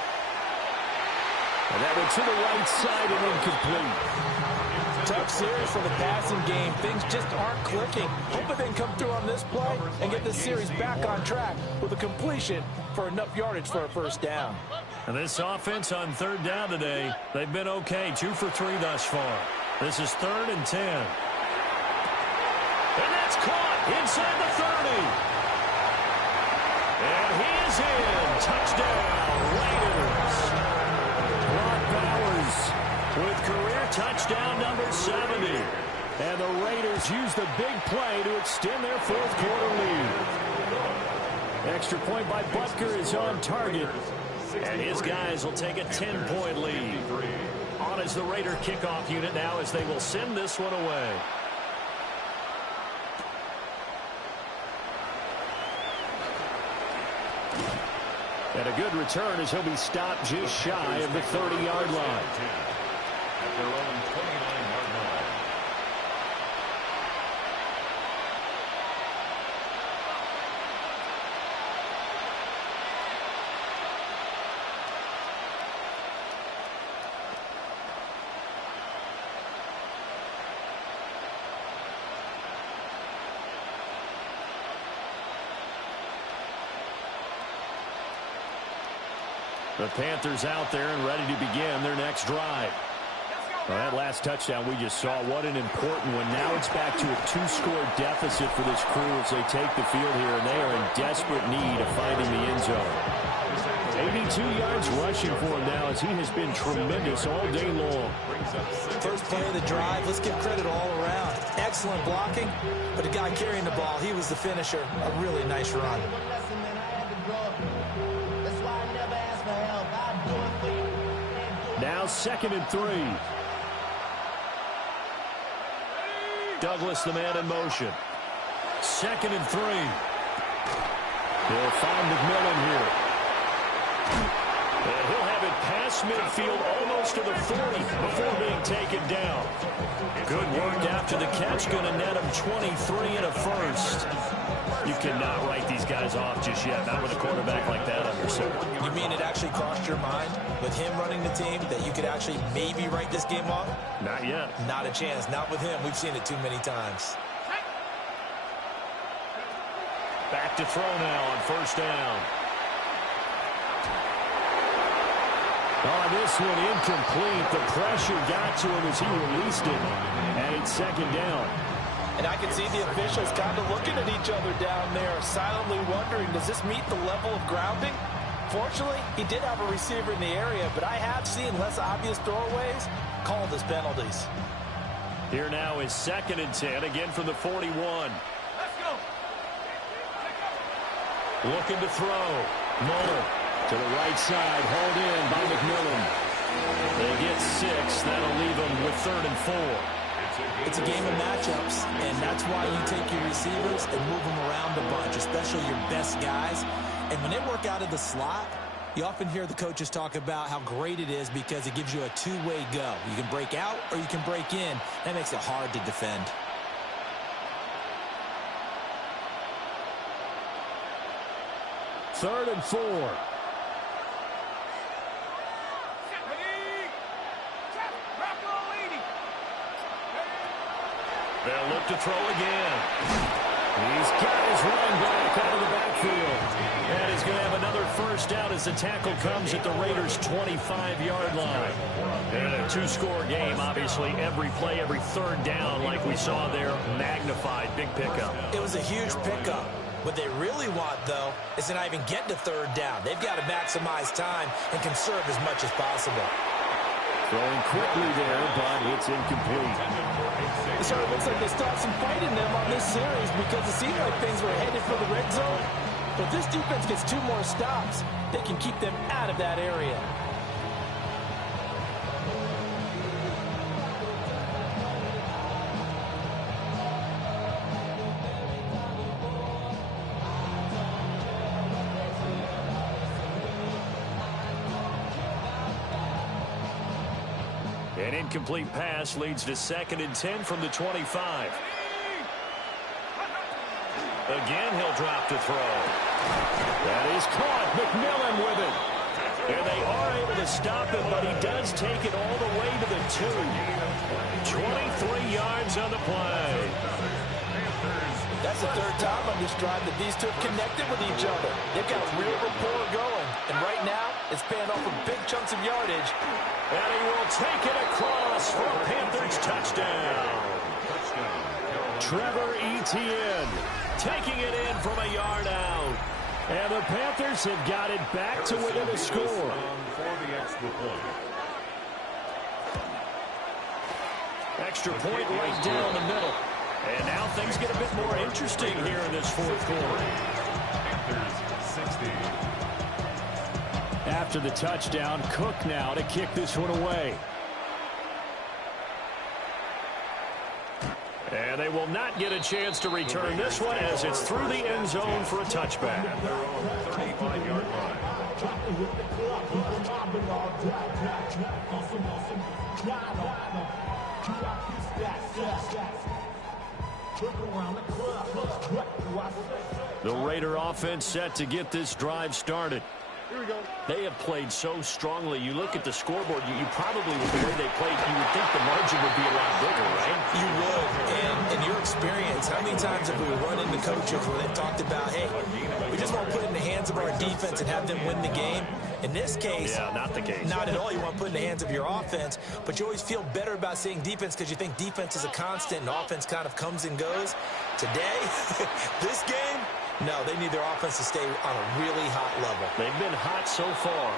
And that went to the right side and incomplete. Tough series for the passing game. Things just aren't clicking. Hoping they can come through on this play and get this series back on track with a completion for enough yardage for a first down. And this offense on third down today, they've been okay. 2 for 3 thus far. This is 3rd and 10. And that's caught inside the 30. And he is in. Touchdown, Raiders. Brock Bowers with career touchdown number 70. And the Raiders use the big play to extend their fourth quarter lead. Extra point by Butker is on target. And his guys will take a 10-point lead. On is the Raider kickoff unit now as they will send this one away. And a good return as he'll be stopped just shy of the 30-yard line. At their own 29-yard line. The Panthers out there and ready to begin their next drive. Well, that last touchdown we just saw, what an important one. Now it's back to a 2-score deficit for this crew as they take the field here, and they are in desperate need of finding the end zone. 82 yards rushing for him now as he has been tremendous all day long. First play of the drive, let's give credit all around. Excellent blocking, but the guy carrying the ball, he was the finisher. A really nice run. Now 2nd and 3. Douglas, the man in motion. 2nd and 3. They'll find McMillan here. And he'll have it past midfield almost to the 40 before being taken down. Good work after the catch. Going to net him 23 and a first. You cannot write these guys off just yet, not with a quarterback like that under center. You mean it actually crossed your mind with him running the team that you could actually maybe write this game off? Not yet. Not a chance. Not with him. We've seen it too many times. Back to throw now on first down. Oh, this one incomplete. The pressure got to him as he released it. And it's 2nd down. And I can see the officials kind of looking at each other down there, silently wondering, does this meet the level of grounding? Fortunately, he did have a receiver in the area, but I have seen less obvious throwaways called as penalties. Here now is 2nd and 10, again from the 41. Let's go. Looking to throw. Muller to the right side, hauled in by McMillan. They get 6. That'll leave them with 3rd and 4. It's a game of matchups, and that's why you take your receivers and move them around a bunch, especially your best guys. And when they work out of the slot, you often hear the coaches talk about how great it is because it gives you a two-way go. You can break out or you can break in. That makes it hard to defend. Third and 4. They'll look to throw again. He's got his running back out of the backfield. And he's going to have another first down as the tackle comes at the Raiders' 25-yard line. And a 2-score game, obviously. Every play, every 3rd down, like we saw there, magnified. Big pickup. It was a huge pickup. What they really want, though, is to not even get to 3rd down. They've got to maximize time and conserve as much as possible. Throwing quickly there, but it's incomplete. It sort of looks like they stopped some fight in them on this series because it seemed like things were headed for the red zone. But if this defense gets 2 more stops, they can keep them out of that area. An incomplete pass leads to 2nd and 10 from the 25. Again, he'll drop to throw. That is caught. McMillan with it. And they are able to stop him, but he does take it all the way to the 2. 23 yards on the play. That's the third time on this drive that these two have connected with each other. They've got a real rapport going. And right now, it's paying off with big chunks of yardage. And he will take it across for a Panthers touchdown. Trevor Etienne taking it in from a yard out. And the Panthers have got it back to within a score. For the extra point. Extra point right down the middle. And now things get a bit more interesting here in this fourth quarter. Panthers 60. After the touchdown, Cook now to kick this one away. And they will not get a chance to return this one as it's through the end zone for a touchback. Their own 35-yard line. The Raider offense set to get this drive started. Here we go. They have played so strongly. You look at the scoreboard, you probably, with the way they played, you would think the margin would be a lot bigger, right? You would. And in your experience, how many times have we run into coaches where they've talked about, hey, we just want to put it in the hands of our defense and have them win the game? In this case, Yeah, not the case. Not at all. You want to put it in the hands of your offense, but you always feel better about seeing defense because you think defense is a constant and offense kind of comes and goes. Today, this game, no, they need their offense to stay on a really hot level. They've been hot so far.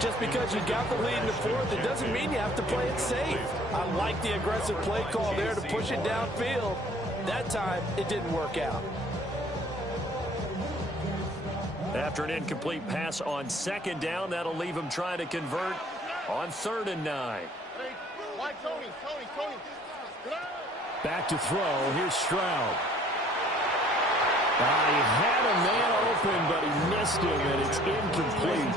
Just because you got the lead in the fourth, it doesn't mean you have to play it safe. I like the aggressive play call there to push it downfield. That time, it didn't work out. After an incomplete pass on second down, that'll leave him trying to convert on 3rd and 9. Hey, White, Tony. Back to throw. Here's Stroud. He had a man open, but he missed him, and it's incomplete.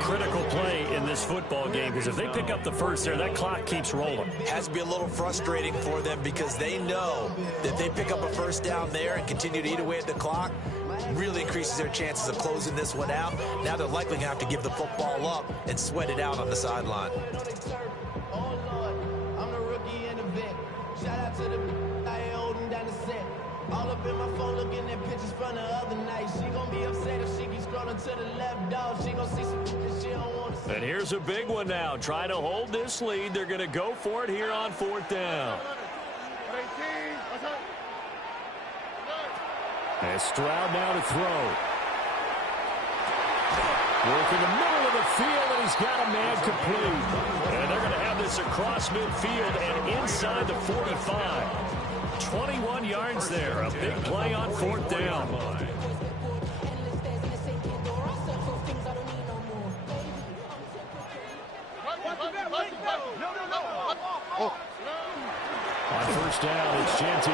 Critical play in this football game, because if they pick up the first there, that clock keeps rolling. Has to be a little frustrating for them because they know that they pick up a first down there and continue to eat away at the clock, really increases their chances of closing this one out. Now they're likely going to have to give the football up and sweat it out on the sideline. Oh, Lord, I'm the rookie and the vet. Shout out to the I ain't holding down the set. All up in my phone looking at pictures from the other night. She gon' be upset if she keeps scrolling to the left, dog. She gon' see some that she don't want to see. And here's a big one now. Trying to hold this lead. They're going to go for it here on 4th down. 18. What's up? And Stroud now to throw. Work in the middle of the field, and he's got a man complete. And they're going to have this across midfield and inside the 45. 21 yards there. A big play on 4th down. On 1st down, it's Genty.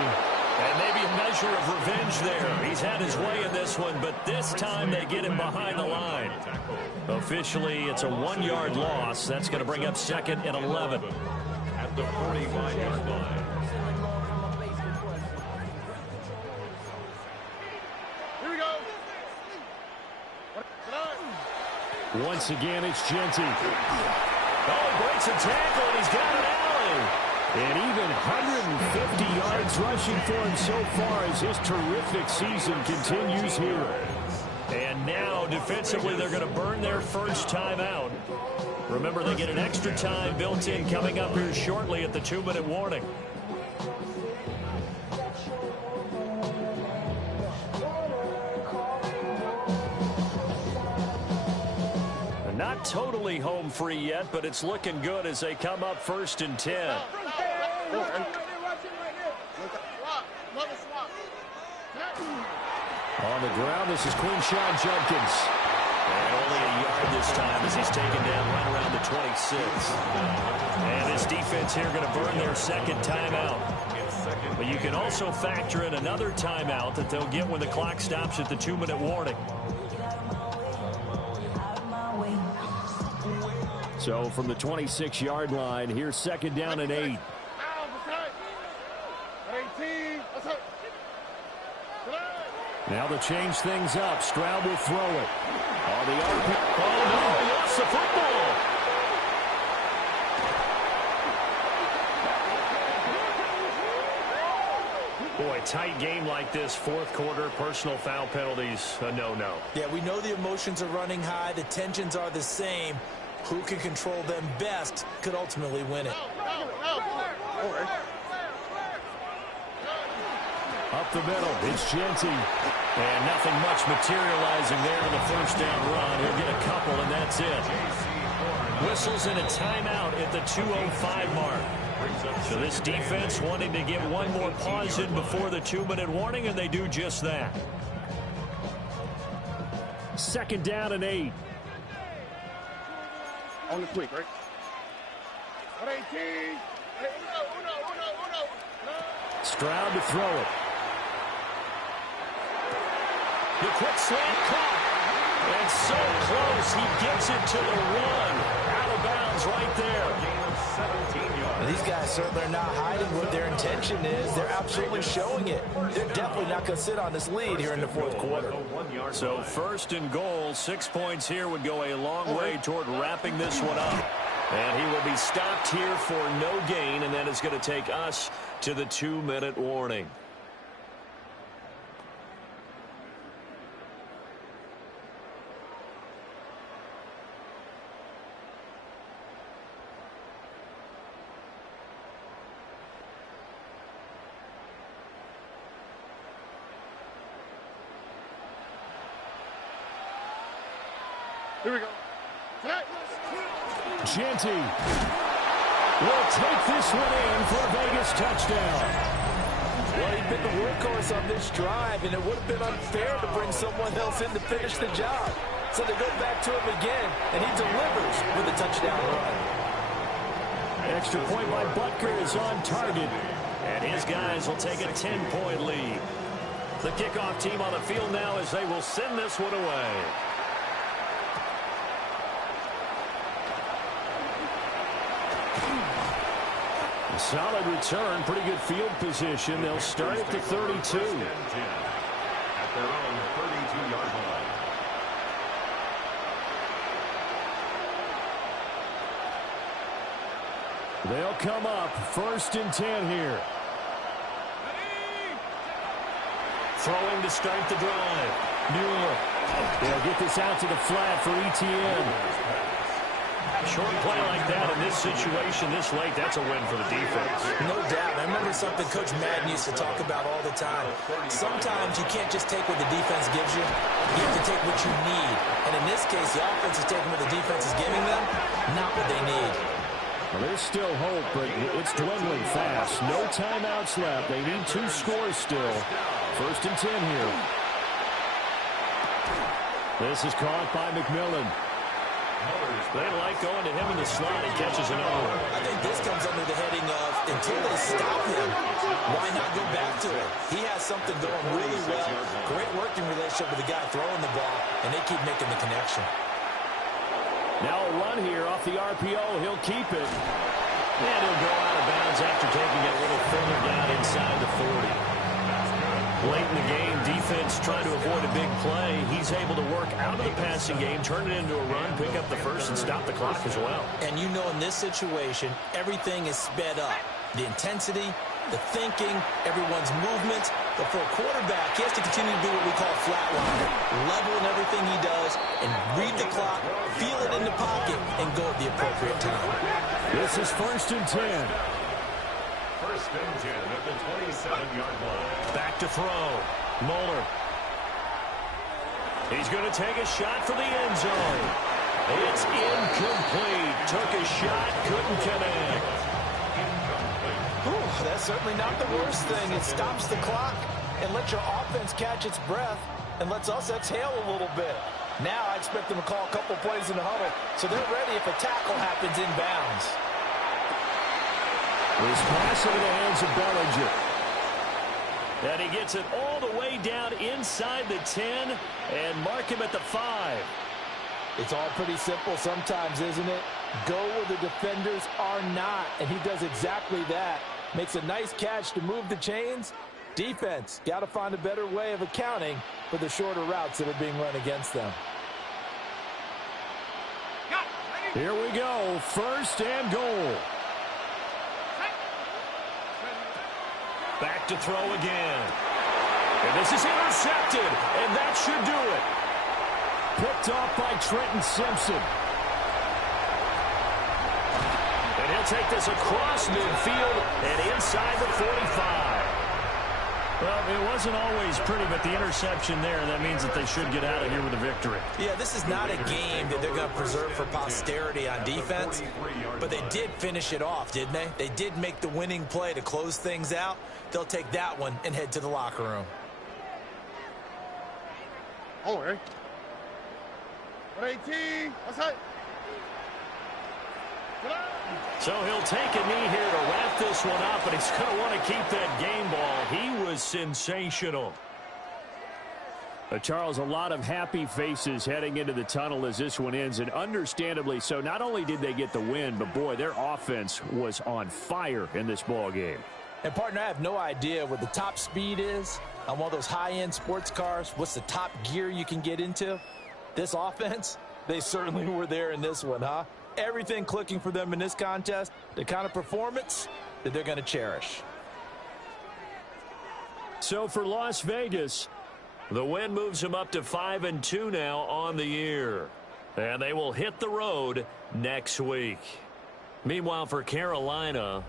And maybe a measure of revenge there. He's had his way in this one, but this time they get him behind the line. Officially, it's a 1-yard loss. That's going to bring up 2nd and 11. At the 45-yard line. Here we go. Once again, it's Genty. Oh, breaks a tackle, and he's got an alley. And even 150 yards rushing for him so far as his terrific season continues here. And now, defensively, they're going to burn their first timeout. Remember, they get an extra time built in coming up here shortly at the 2-minute warning. Not totally home free yet, but it's looking good as they come up 1st and 10. On the ground, this is Quinshon Judkins. And only a yard this time as he's taken down right around the 26. And this defense here going to burn their 2nd timeout. But you can also factor in another timeout that they'll get when the clock stops at the 2-minute warning. So from the 26-yard line, here's 2nd down and 8. 18. What's up? Now to change things up, Stroud will throw it. On the open. Oh, no, the football. Boy, tight game like this, fourth quarter, personal foul penalties, a no-no. Yeah, we know the emotions are running high. The tensions are the same. Who can control them best could ultimately win it. Up the middle, it's Jeanty. And nothing much materializing there on the first down run. He'll get a couple, and that's it. Whistles in a timeout at the 2:05 mark. So this defense wanting to get one more pause in before the 2-minute warning, and they do just that. Second down and 8. On the quick, right? 118. Stroud to throw it. The quick slant caught. And so close, he gets it to the 1. Out of bounds right there. These guys certainly are not hiding what their intention is. They're absolutely showing it. They're definitely not going to sit on this lead here in the fourth quarter. So first and goal, 6 points here would go a long way toward wrapping this one up. And he will be stopped here for no gain, and that is going to take us to the 2-minute warning. Here we go. Jeanty will take this one in for a Vegas touchdown. Well, he's been the workhorse on this drive, and it would have been unfair to bring someone else in to finish the job. So they go back to him again, and he delivers with a touchdown run. Extra point by Butker is on target, and his guys will take a 10-point lead. The kickoff team on the field now as they will send this one away. Solid return, pretty good field position. They'll start at the 32. At their own 32-yard line. They'll come up first and 10 here. Throwing to start the drive. Mueller. They'll get this out to the flat for ETN. Short play like that in this situation this late, that's a win for the defense. No doubt. I remember something Coach Madden used to talk about all the time. Sometimes you can't just take what the defense gives you. You have to take what you need. And in this case, the offense is taking what the defense is giving them, not what they need. Well, there's still hope, but it's dwindling fast. No timeouts left. They need 2 scores still. First and 10 here. This is caught by McMillan. They like going to him in the slot. He catches another one. I think this comes under the heading of, until they stop him, why not go back to it? He has something going really well. Great working relationship with the guy throwing the ball, and they keep making the connection. Now a run here off the RPO. He'll keep it. And he'll go out of bounds after taking it a little further down inside the 40. Late in the game, defense trying to avoid a big play. He's able to work out of the passing game, turn it into a run, pick up the first, and stop the clock as well. And you know in this situation, everything is sped up. The intensity, the thinking, everyone's movement. But for a quarterback, he has to continue to do what we call flatline. Level in everything he does, and read the clock, feel it in the pocket, and go at the appropriate time. This is first and 10. First and 10 at the 27-yard line. Back to throw. Moeller. He's going to take a shot for the end zone. It's incomplete. Took a shot, couldn't connect. Ooh, that's certainly not the worst thing. It stops the clock and lets your offense catch its breath and lets us exhale a little bit. Now I expect them to call a couple plays in the huddle so they're ready if a tackle happens inbounds. This pass into the hands of Bellinger. And he gets it all the way down inside the 10 and mark him at the 5. It's all pretty simple sometimes, isn't it? Go where the defenders are not, and he does exactly that. Makes a nice catch to move the chains. Defense, got to find a better way of accounting for the shorter routes that are being run against them. Got Here we go. First and goal. Back to throw again. And this is intercepted, and that should do it. Picked off by Trenton Simpson. And he'll take this across midfield and inside the 45. Well, it wasn't always pretty, but the interception there, that means that they should get out of here with a victory. Yeah, this is not a game that they're going to preserve for posterity on defense, but they did finish it off, didn't they? They did make the winning play to close things out. They'll take that one and head to the locker room. Oh, hey. 118. Outside. So he'll take a knee here to wrap this one up, and he's going to want to keep that game ball. He was sensational. Charles, a lot of happy faces heading into the tunnel as this one ends, and understandably so. Not only did they get the win, but, boy, their offense was on fire in this ball game. And, partner, I have no idea what the top speed is on one of those high-end sports cars. What's the top gear you can get into? This offense, they certainly were there in this one, huh? Everything clicking for them in this contest, the kind of performance that they're going to cherish. So for Las Vegas, the win moves them up to 5-2 now on the year. And they will hit the road next week. Meanwhile, for Carolina,